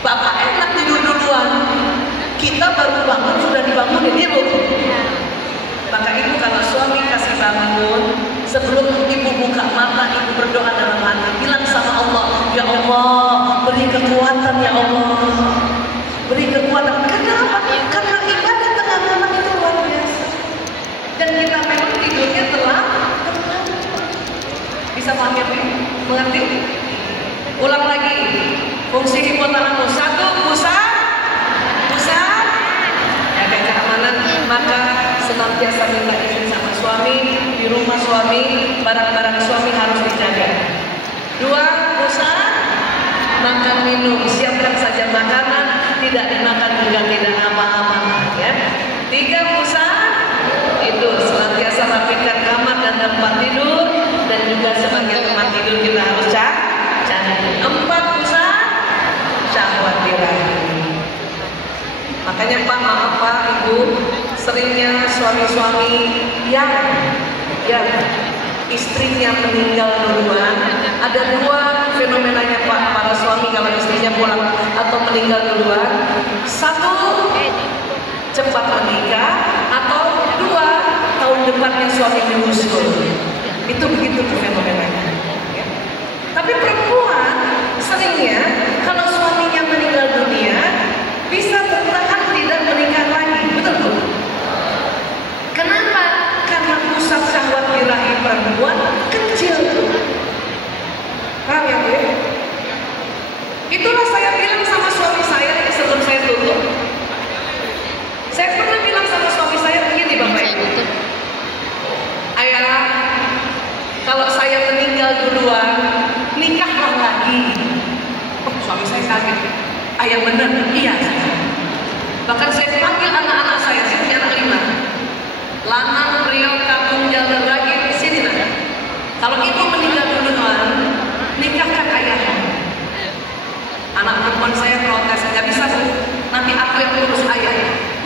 Bapak enak tidur duluan. Kita baru bangun sudah dibangunin, ya Bu. Maka ibu kalau suami kasih bangun, sebelum ibu buka mata, ibu berdoa dalam hati, bilang sama Allah, ya Allah, beri kekuatan ya Allah, beri kekuatan. Kenapa? Karena ibadah tengah malam itu luar biasa. Dan kita memang tidurnya telah. Bisa paham ya, mengerti? Ulang lagi. Fungsi hipotalamus 1, pusat jaga keamanan. Maka senantiasa minta izin sama suami, di rumah suami, barang-barang suami harus dijaga. 2, pusat makan minum, siapkan saja makanan, tidak dimakan juga tidak apa-apa, ya. 3, pusat tidur, senantiasa rapikan kamar dan tempat tidur, dan juga sebagai tempat tidur kita harus cari. 4, pusat syahwat birahi. Makanya Pak, maaf Pak, Ibu, seringnya suami-suami yang istrinya meninggal duluan. Ada 2 fenomenanya Pak, para suami kalau istrinya pulang atau meninggal duluan. 1, cepat menikah, atau 2, tahun depannya suami menyusul. Itu begitu fenomenanya. Tapi perempuan seringnya kalau suaminya meninggal dunia bisa bertahan tidak menikah lagi, betul Bu? Kenapa? Karena pusat syahwat birahi perempuan kecil tuh. Paham ya Bu? Itulah saya bilang sama suami saya sebelum saya tutup. Saya pernah bilang sama suami saya begini Bapak Ibu. Ayah, kalau saya meninggal duluan, nikahlah lagi. Oh, suami saya kaget. Ayah benar? Iya. Bahkan saya panggil anak-anak saya punya anak 5. Lanang, Riau, Kampung, Jalan lagi sini nak. Kalau ibu meninggal duluan, nikahkan ayahnya. Anak perempuan saya protes, nggak bisa Bu. Nanti aku yang urus ayah.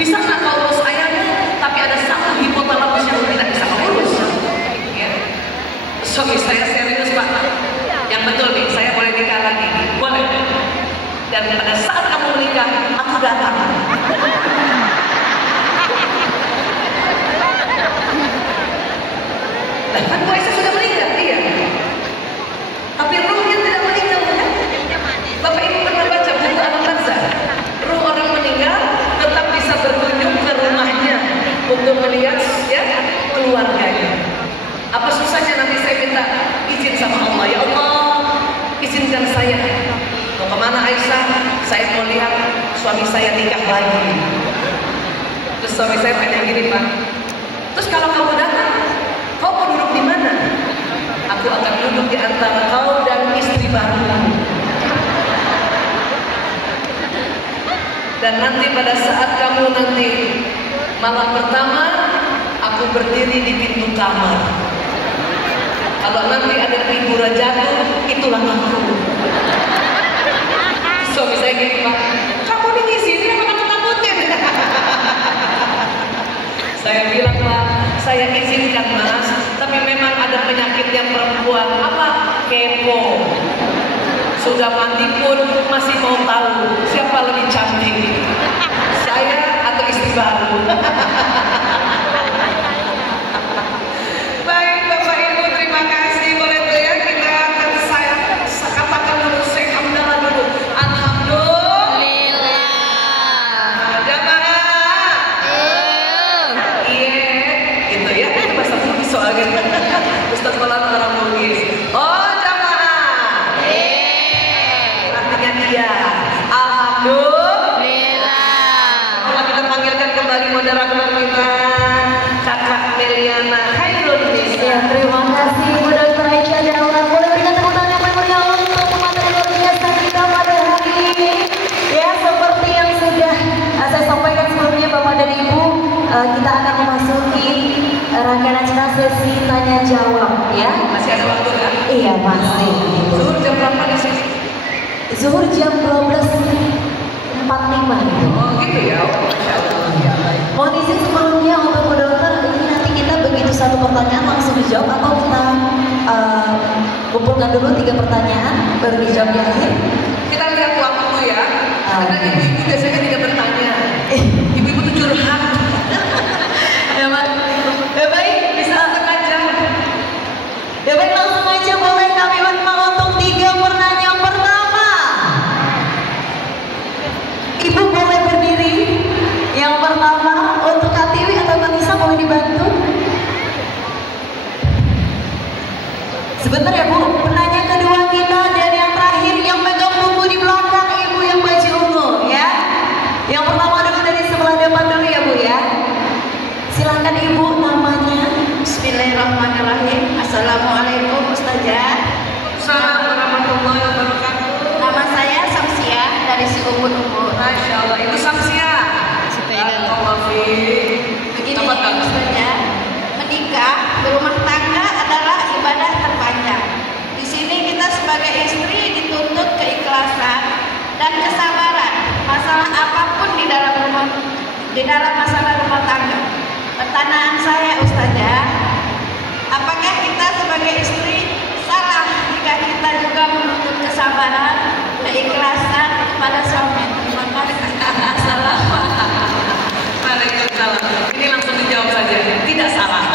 Bisa nggak kau urus ayahmu? Tapi ada 1 hipotalamus yang tidak bisa urus. Ya. Suami saya serius Pak. Yang betul nih, saya boleh nikah lagi. Boleh. Dan pada saat kamu menikah, aku datang. Kan Bu Aisyah sudah meninggal, iya. Tapi ruhnya tidak meninggal, bukan? Bapak Ibu pernah baca buku Al-Bazzar? Ruh orang meninggal tetap bisa berkunjung ke rumahnya untuk melihat ya keluarganya. Apa susahnya nanti saya minta izin sama Allah, ya Allah, izinkan saya. Mau kemana Aisyah? Saya mau lihat suami saya nikah lagi. Terus suami saya tanya gini Pak, terus kalau kamu datang, kau mau duduk di mana? Aku akan duduk di antara kau dan istri baru. Dan nanti pada saat kamu nanti malam pertama, aku berdiri di pintu kamar. Kalau nanti ada figura jatuh, itulah aku. Suami saya gini Pak, kamu nih ngizinin apa kamu takutin? Saya bilang Pak, saya izinkan Mas, tapi memang ada penyakitnya perempuan. Apa? Kepo. Sudah mati pun masih mau tahu siapa lebih cantik, saya atau istri baru. Iya masih. Zuhur jam berapa di sini? Zuhur jam 12.45. Oh gitu ya, Masya Allah. Ya, baik. Mohon izin sebelumnya untuk Bu Dokter, ini nanti kita begitu satu pertanyaan langsung dijawab atau kita kumpulkan dulu 3 pertanyaan baru dijawab di akhir? Kita lihat waktu ya. Karena ibu-ibu biasanya tidak bertanya. Ibu-ibu tuh curhat. Ya, Pak. Ya baik, Bisa setengah jam. ya baik langsung aja boleh kami undang untuk 3 pertanyaan pertama. Ibu boleh berdiri. Yang pertama untuk Kak Tiwi atau Kak Nisa boleh dibantu? Sebentar ya Bu, penanya kedua kita dan yang terakhir yang megang buku di belakang Ibu yang baju ungu ya. Yang pertama dulu dari sebelah depan dulu ya Bu ya. Silakan Ibu namanya. Bismillahirrahmanirrahim. Assalamualaikum Ustazah. Assalamualaikum warahmatullahi wabarakatuh. Nama saya Samsia dari Siubun-Ubun. Masya Allah, Ibu Samsia. Begini Ustazah, menikah berumah tangga adalah ibadah terpanjang. Di sini kita sebagai istri dituntut keikhlasan dan kesabaran masalah apapun di dalam masalah rumah tangga. Pertanyaan saya Ustazah, apakah kita sebagai istri salah jika kita juga menuntut kesabaran, keikhlasan kepada suami? Terima kasih. Waalaikumsalam. Ini langsung dijawab saja. Tidak salah.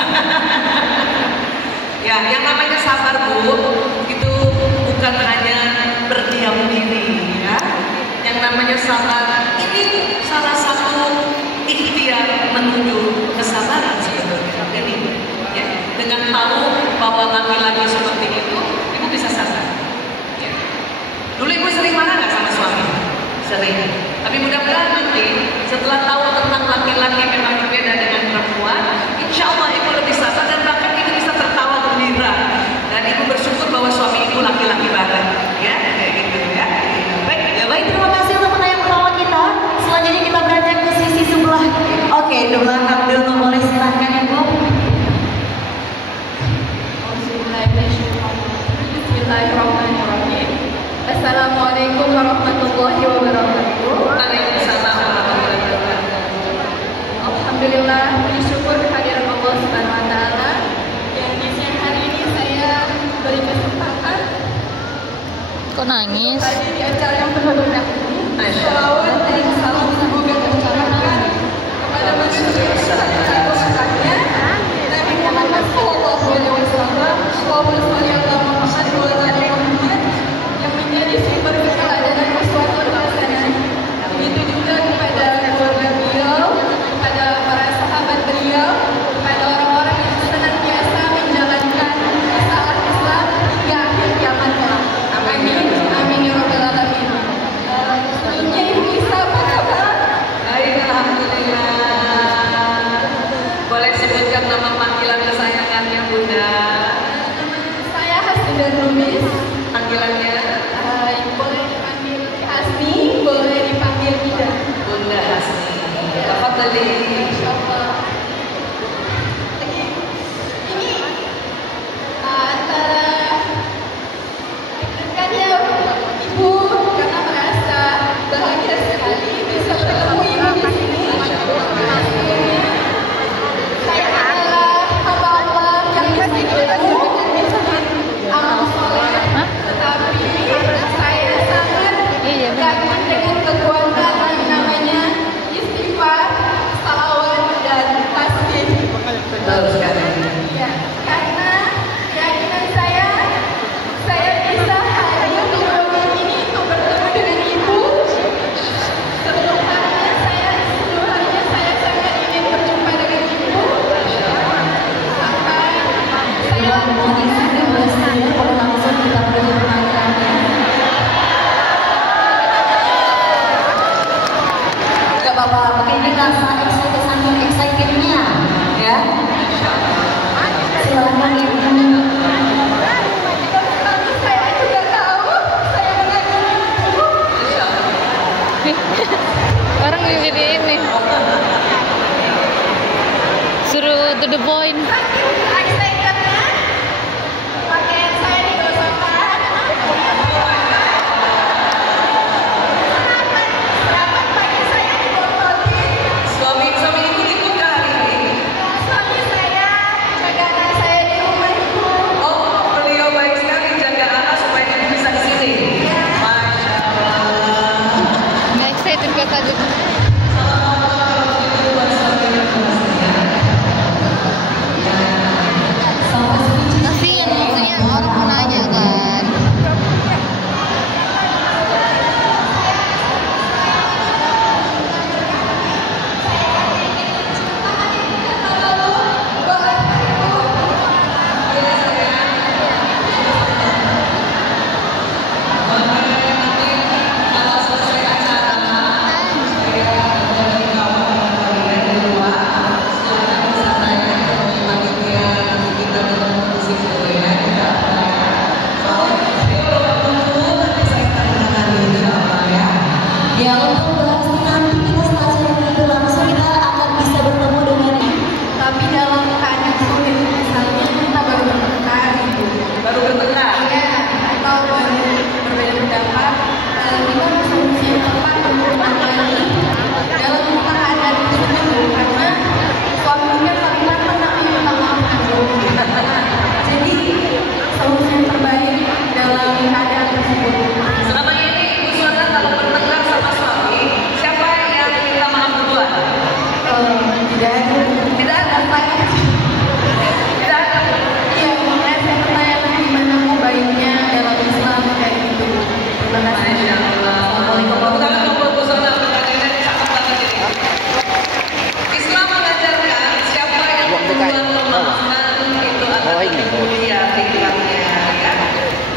Ya, yang namanya sabar Bu, itu bukan hanya berdiam diri ya. Yang namanya sabar ini salah satu ikhtiar menuju kesabaran sebetulnya. Jadi ya, dengan tahu bahwa laki-laki seperti itu, Ibu bisa sabar. Ya. Dulu Ibu sering marah nggak sama suami? Sering. Tapi mudah-mudahan nanti setelah tahu tentang laki-laki memang berbeda dengan perempuan, insya Allah Ibu lebih sabar dan bahkan Ibu bisa tertawa gembira. Dan Ibu bersyukur bahwa suami Ibu laki-laki banget. Ya, kayak gitu ya. Baik. Ya baik, terima kasih untuk pertanyaan pertama kita. Selanjutnya kita beranjak ke sisi sebelah. Oke, di belakang dulu boleh silahkan Ibu. Bismillahirrahmanirrahim. Assalamualaikum warahmatullahi wabarakatuh. Waalaikumsalam warahmatullahi wabarakatuh. Alhamdulillah, puji syukur kehadiran Allah Subhanahu wa taala yang di siang hari ini saya beri kesempatan Kok nangis? hadir di acara yang penuh berkah ini. Shalawat dan salam semoga tercurahkan kepada manusia semuanya. Nabi Muhammad sallallahu alaihi wasallam, Allahumma shalli ala Muhammad wa ala ali Muhammad, yang menjadi sumber keteladanan uswatun hasanah. Begitu juga kepada keluarga beliau, kepada para sahabat beliau, kepada orang-orang yang senantiasa menjalankan risalah Islam hingga akhir kiamat kelak. Amin. Amin ya rabbal alamin. Sebelumnya Ibu Isa apa kabar? Baik, alhamdulillah.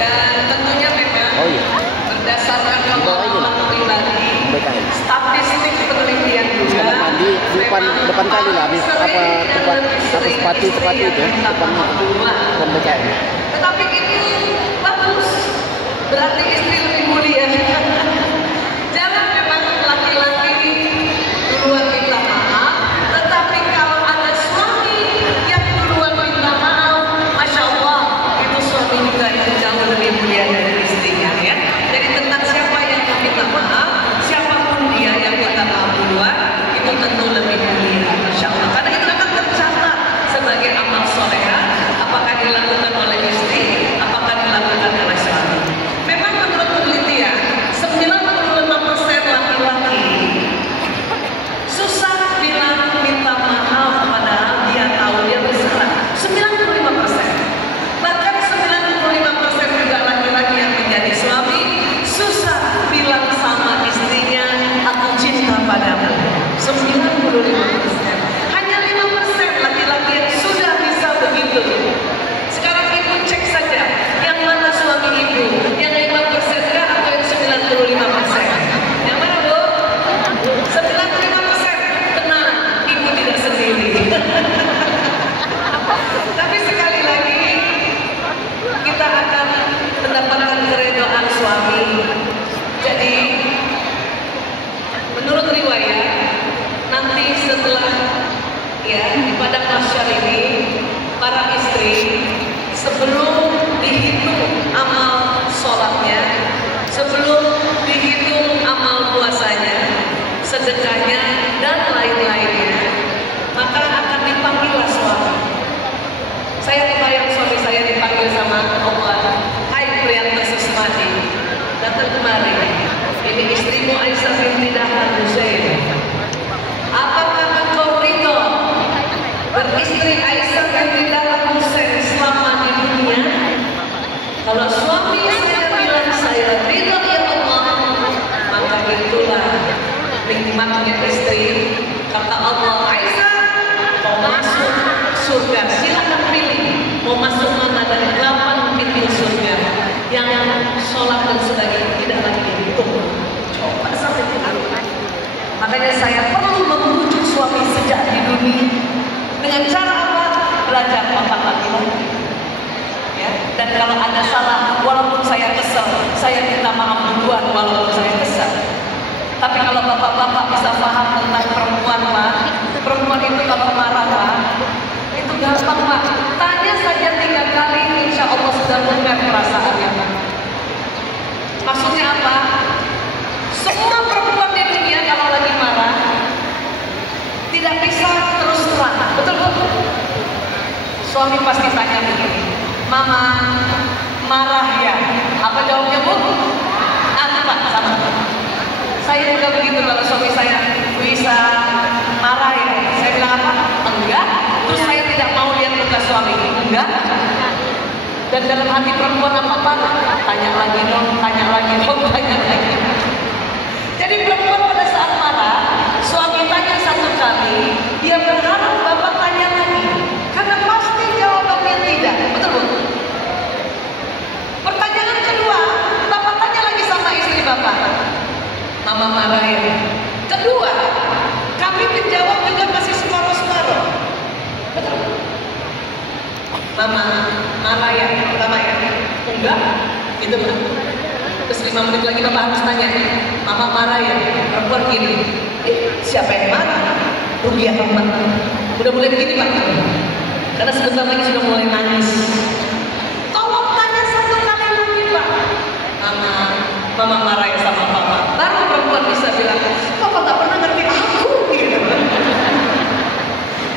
Dan tentunya memang berdasarkan pengalaman pribadi, statistik penelitian juga, depan kali lah, apa tempat sepatu itu depannya pembacaan. Tetapi itu bagus, berarti istri lebih mulia. Jangan memang laki-laki duluan minta maaf, tetapi kalau ada suami yang duluan minta maaf, masya Allah, itu suami kita itu jauh lebih mulia dari istrinya ya. Jadi tentang siapa yang meminta maaf, siapapun dia yang minta maaf duluan, itu tentu lebih mulia, masya Allah. Karena itu akan tercatat sebagai amal soleha, apakah dilakukan oleh istri, apakah dilakukan oleh suami. Memang menurut penelitian, 95% laki-laki susah bilang minta maaf padahal dia tahu dia bersalah. 95%. Bahkan 95% juga laki-laki yang menjadi suami susah bilang sama istrinya, aku cinta padamu. 95%. Hanya 5% laki-laki yang sudah bisa begitu. Sekarang ibu cek saja, yang mana suami ibu? Yang 5% kah atau yang 95%? Yang mana bu? 95%. Tenang, ibu tidak sendiri. Tapi sekali lagi, kita akan mendapatkan keridhaan suami. Jadi, menurut riwayat, nanti setelah ya di padang mahsyar ini, para istri sebelum dihitung amal sholatnya, sebelum dihitung amal puasanya, sedekahnya dan lain-lainnya, maka akan dipanggillah suami. Saya kebayang suami saya dipanggil sama Allah, hai Priyanto Susmadi, datang kemari. Ini istrimu Aisyah binti Dahlan Husain. Apakah engkau ridho beristri Aisyah binti Dahlan Husain selama di dunia? Kalau suami saya bilang saya ridho ya Allah, maka itulah nikmatnya istri. Kata Allah, Aisyah mau masuk surga silakan pilih, mau masuk mana dari 8 pintu surga yang sholat dan sebagainya tidak lagi dihitung. Coba sampai dihitung. Makanya saya perlu membujuk suami sejak di dunia dengan cara apa? Belajar empat laki-laki. Ya. Dan kalau ada salah, walaupun saya kesel, saya minta maaf duluan walaupun saya kesel. Tapi kalau bapak-bapak bisa paham tentang perempuan, Pak, perempuan itu kalau marah, Pak, itu gampang, Pak. Tanya saja 3 kali, insya Allah sudah lumer perasaannya, Pak. Maksudnya apa? Semua perempuan di dunia kalau lagi marah tidak bisa terus terang, betul betul. Suami pasti tanya begini, Mama marah ya? Apa jawabnya bu? Apa sama? Saya juga begitu kalau suami saya bisa marah ya. Saya bilang apa? Enggak. Terus saya tidak mau lihat muka suami. Enggak. Dan dalam hati perempuan apa? Tanya lagi dong, tanya lagi dong, tanya lagi. Jadi perempuan pada saat marah, suami tanya 1 kali, dia berharap bapak tanya lagi. Karena pasti jawabannya tidak. Betul bu? Pertanyaan kedua, bapak tanya lagi sama istri bapak. Mama marah ya. Kedua, kami menjawab juga masih separuh-separuh. Betul. Mama marah ya, pertama ya. Enggak, gitu kan. Terus 5 menit lagi bapak harus tanya, Mama marah ya, perempuan gini. Siapa yang marah? Rugi amat. Udah mulai begini pak. Karena sebentar lagi sudah mulai nangis. Tolong tanya 1 kali lagi pak. Mama marah ya sama papa. Baru perempuan bisa bilang, papa gak pernah ngerti aku. Gitu.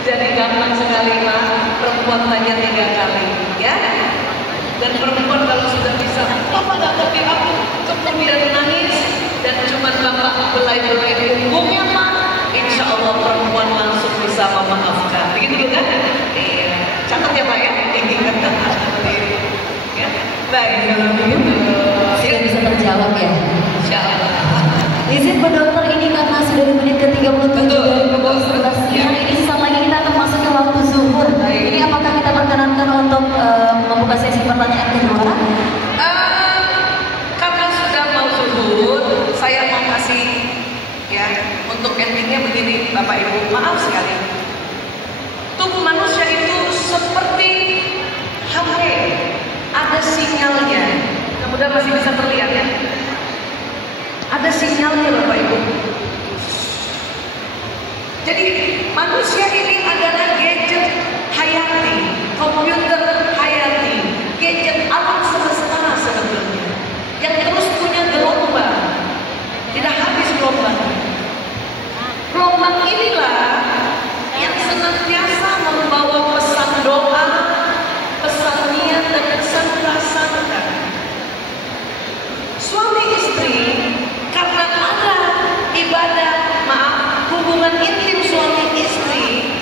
Jadi gampang sekali pak, perempuan tanya 3 kali, ya. Dan perempuan kalau sudah bisa, papa gak ngerti aku, kemudian nangis dan cuma bapak belai-belai punggungnya pak, insya Allah perempuan langsung bisa memaafkan. Begitu kan? Iya. Catat ya pak ya. Ya. Baik kalau begitu. Sudah bisa terjawab ya. Insya Allah. Izin Bu Dokter, ini karena sudah di menit ke-37 dari pukul 11 siang ini, sesaat lagi kita akan masuk ke waktu zuhur. Ini apakah kita perkenankan untuk membuka sesi pertanyaan kedua? sinyalnya Bapak Ibu. Jadi manusia ini adalah gadget hayati, komputer hayati, gadget alam semesta sebetulnya, yang terus punya gelombang, tidak habis gelombangnya. Gelombang inilah yang senantiasa membawa pesan doa, pesan niat, dan pesan prasangka. Suami istri karena ada ibadah, hubungan intim suami istri,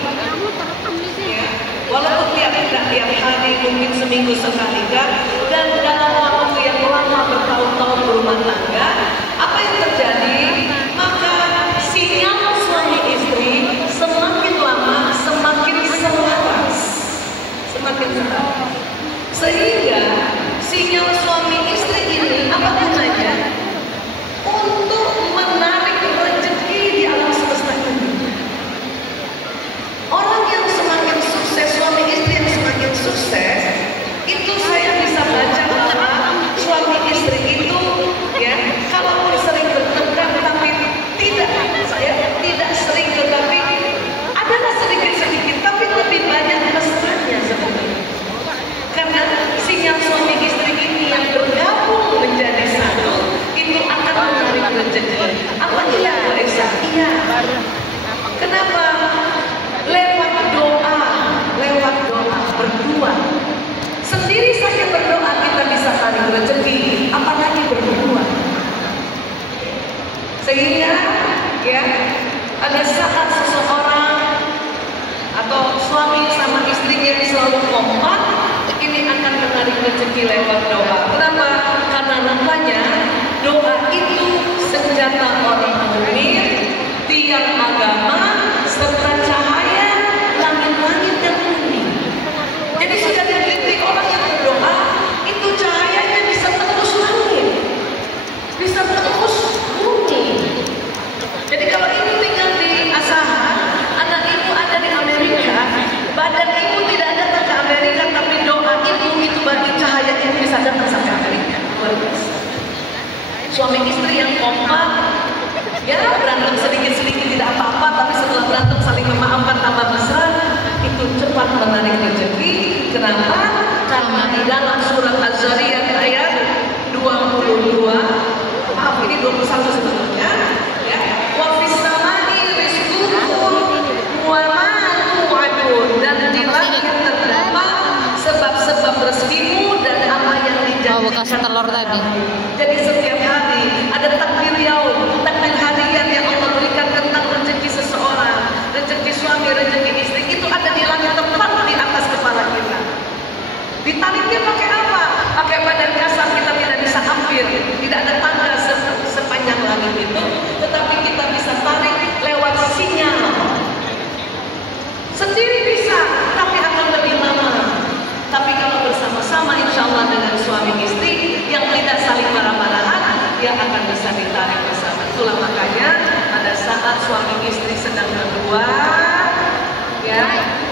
ya, walaupun tidak tiap hari, mungkin seminggu sekali kan, dan dalam waktu yang lama bertahun-tahun berumah tangga, apa yang terjadi? Maka sinyal suami istri semakin lama semakin selaras, semakin selaras, sehingga sinyal suami istri ini apa gunanya? Untuk menarik rezeki di alam semesta ini. Orang yang semakin sukses, suami istri yang semakin sukses, itu saya bisa baca bahwa suami istri itu, ya, kalaupun sering bertengkar tapi saya tidak sering, tetapi adalah sedikit-sedikit, tapi lebih banyak mesranya sebenarnya. Karena sinyal suami istri ini yang bergabung menjadi satu, itu akan menarik rezeki. Apa iya Bu Esa? Iya. Kenapa? Lewat doa berdua. Sendiri saja berdoa kita bisa tarik rezeki, apalagi berdua. Sehingga ya ada saat seseorang atau suami sama istrinya yang selalu kompak, ini akan menarik rezeki lewat doa. Kenapa? Karena nampaknya doa itu senjata orang mukmin, tiang agama, serta cahaya langit-langit yang bumi. Jadi sudah diteliti orang yang berdoa itu cahayanya bisa tembus langit, bisa tembus bumi. Jadi kalau ibu tinggal di Asahan, anak ibu ada di Amerika, badan ibu tidak datang ke Amerika, tapi doa ibu itu bagi cahaya yang bisa datang sampai Amerika. Luar biasa. Suami istri yang kompak, ya berantem sedikit-sedikit tidak apa-apa, tapi setelah berantem saling memaafkan tambah mesra, itu cepat menarik rezeki. Kenapa? Karena di dalam surat Az-Zariyat ayat 22, maaf ini 21 sebetulnya, ya, wa fis samai rizqukum wa ma tu'adun, dan di langit terdapat sebab-sebab rezekimu dan apa yang dijanjikan. Bekas telur tadi. Jadi setiap hari ada takdir yaum, takdir harian yang Allah berikan tentang rezeki seseorang, rezeki suami, rezeki istri, itu ada di langit tepat di atas kepala kita. Ditariknya pakai apa? Pakai badan kasar, kita tidak bisa hampir, tidak ada tangga sepanjang langit itu, tetapi kita bisa tarik lewat sinyal. Sendiri bisa, tapi akan lebih lama. Tapi kalau bersama-sama, insya Allah dengan suami istri yang tidak saling marah-marahan, dia akan bisa ditarik bersama. Itulah makanya pada saat suami istri sedang berdua, ya,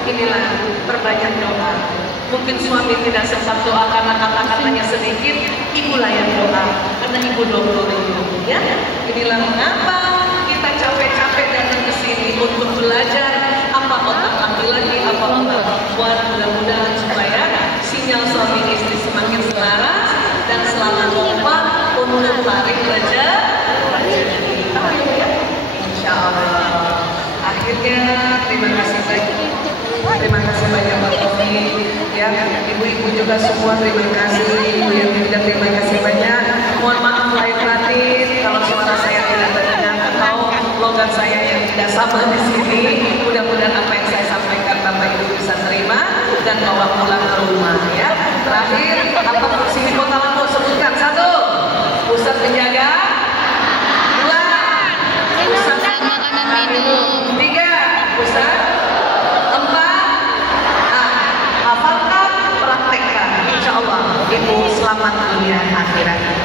inilah perbanyak doa. Mungkin suami tidak sempat doa karena kata-katanya sedikit, ibulah yang doa, karena ibu 20.000, ya. Inilah mengapa kita capek-capek datang ke sini untuk belajar apa otak laki-laki, apa otak perempuan. Mudah-mudahan supaya sinyal suami istri semakin selaras dan selalu kompak untuk tarik rezeki. Insya Allah. Akhirnya terima kasih banyak. Terima kasih banyak Pak Tommy, ya, ibu-ibu juga semua terima kasih, ibu yang juga terima kasih banyak. Mohon maaf lahir batin kalau suara saya tidak terdengar atau logat saya yang tidak sama di sini. Mudah-mudahan apa yang saya sampaikan Bapak Ibu bisa terima dan bawa pulang ke rumah, ya. Terakhir, apa fungsi hipotalamus? Sebutkan. 1, pusat penjaga. 2, pusat makanan minum. 3, pusat. 4, hafalkan, praktekkan. Insya Allah ibu selamat dunia akhirat.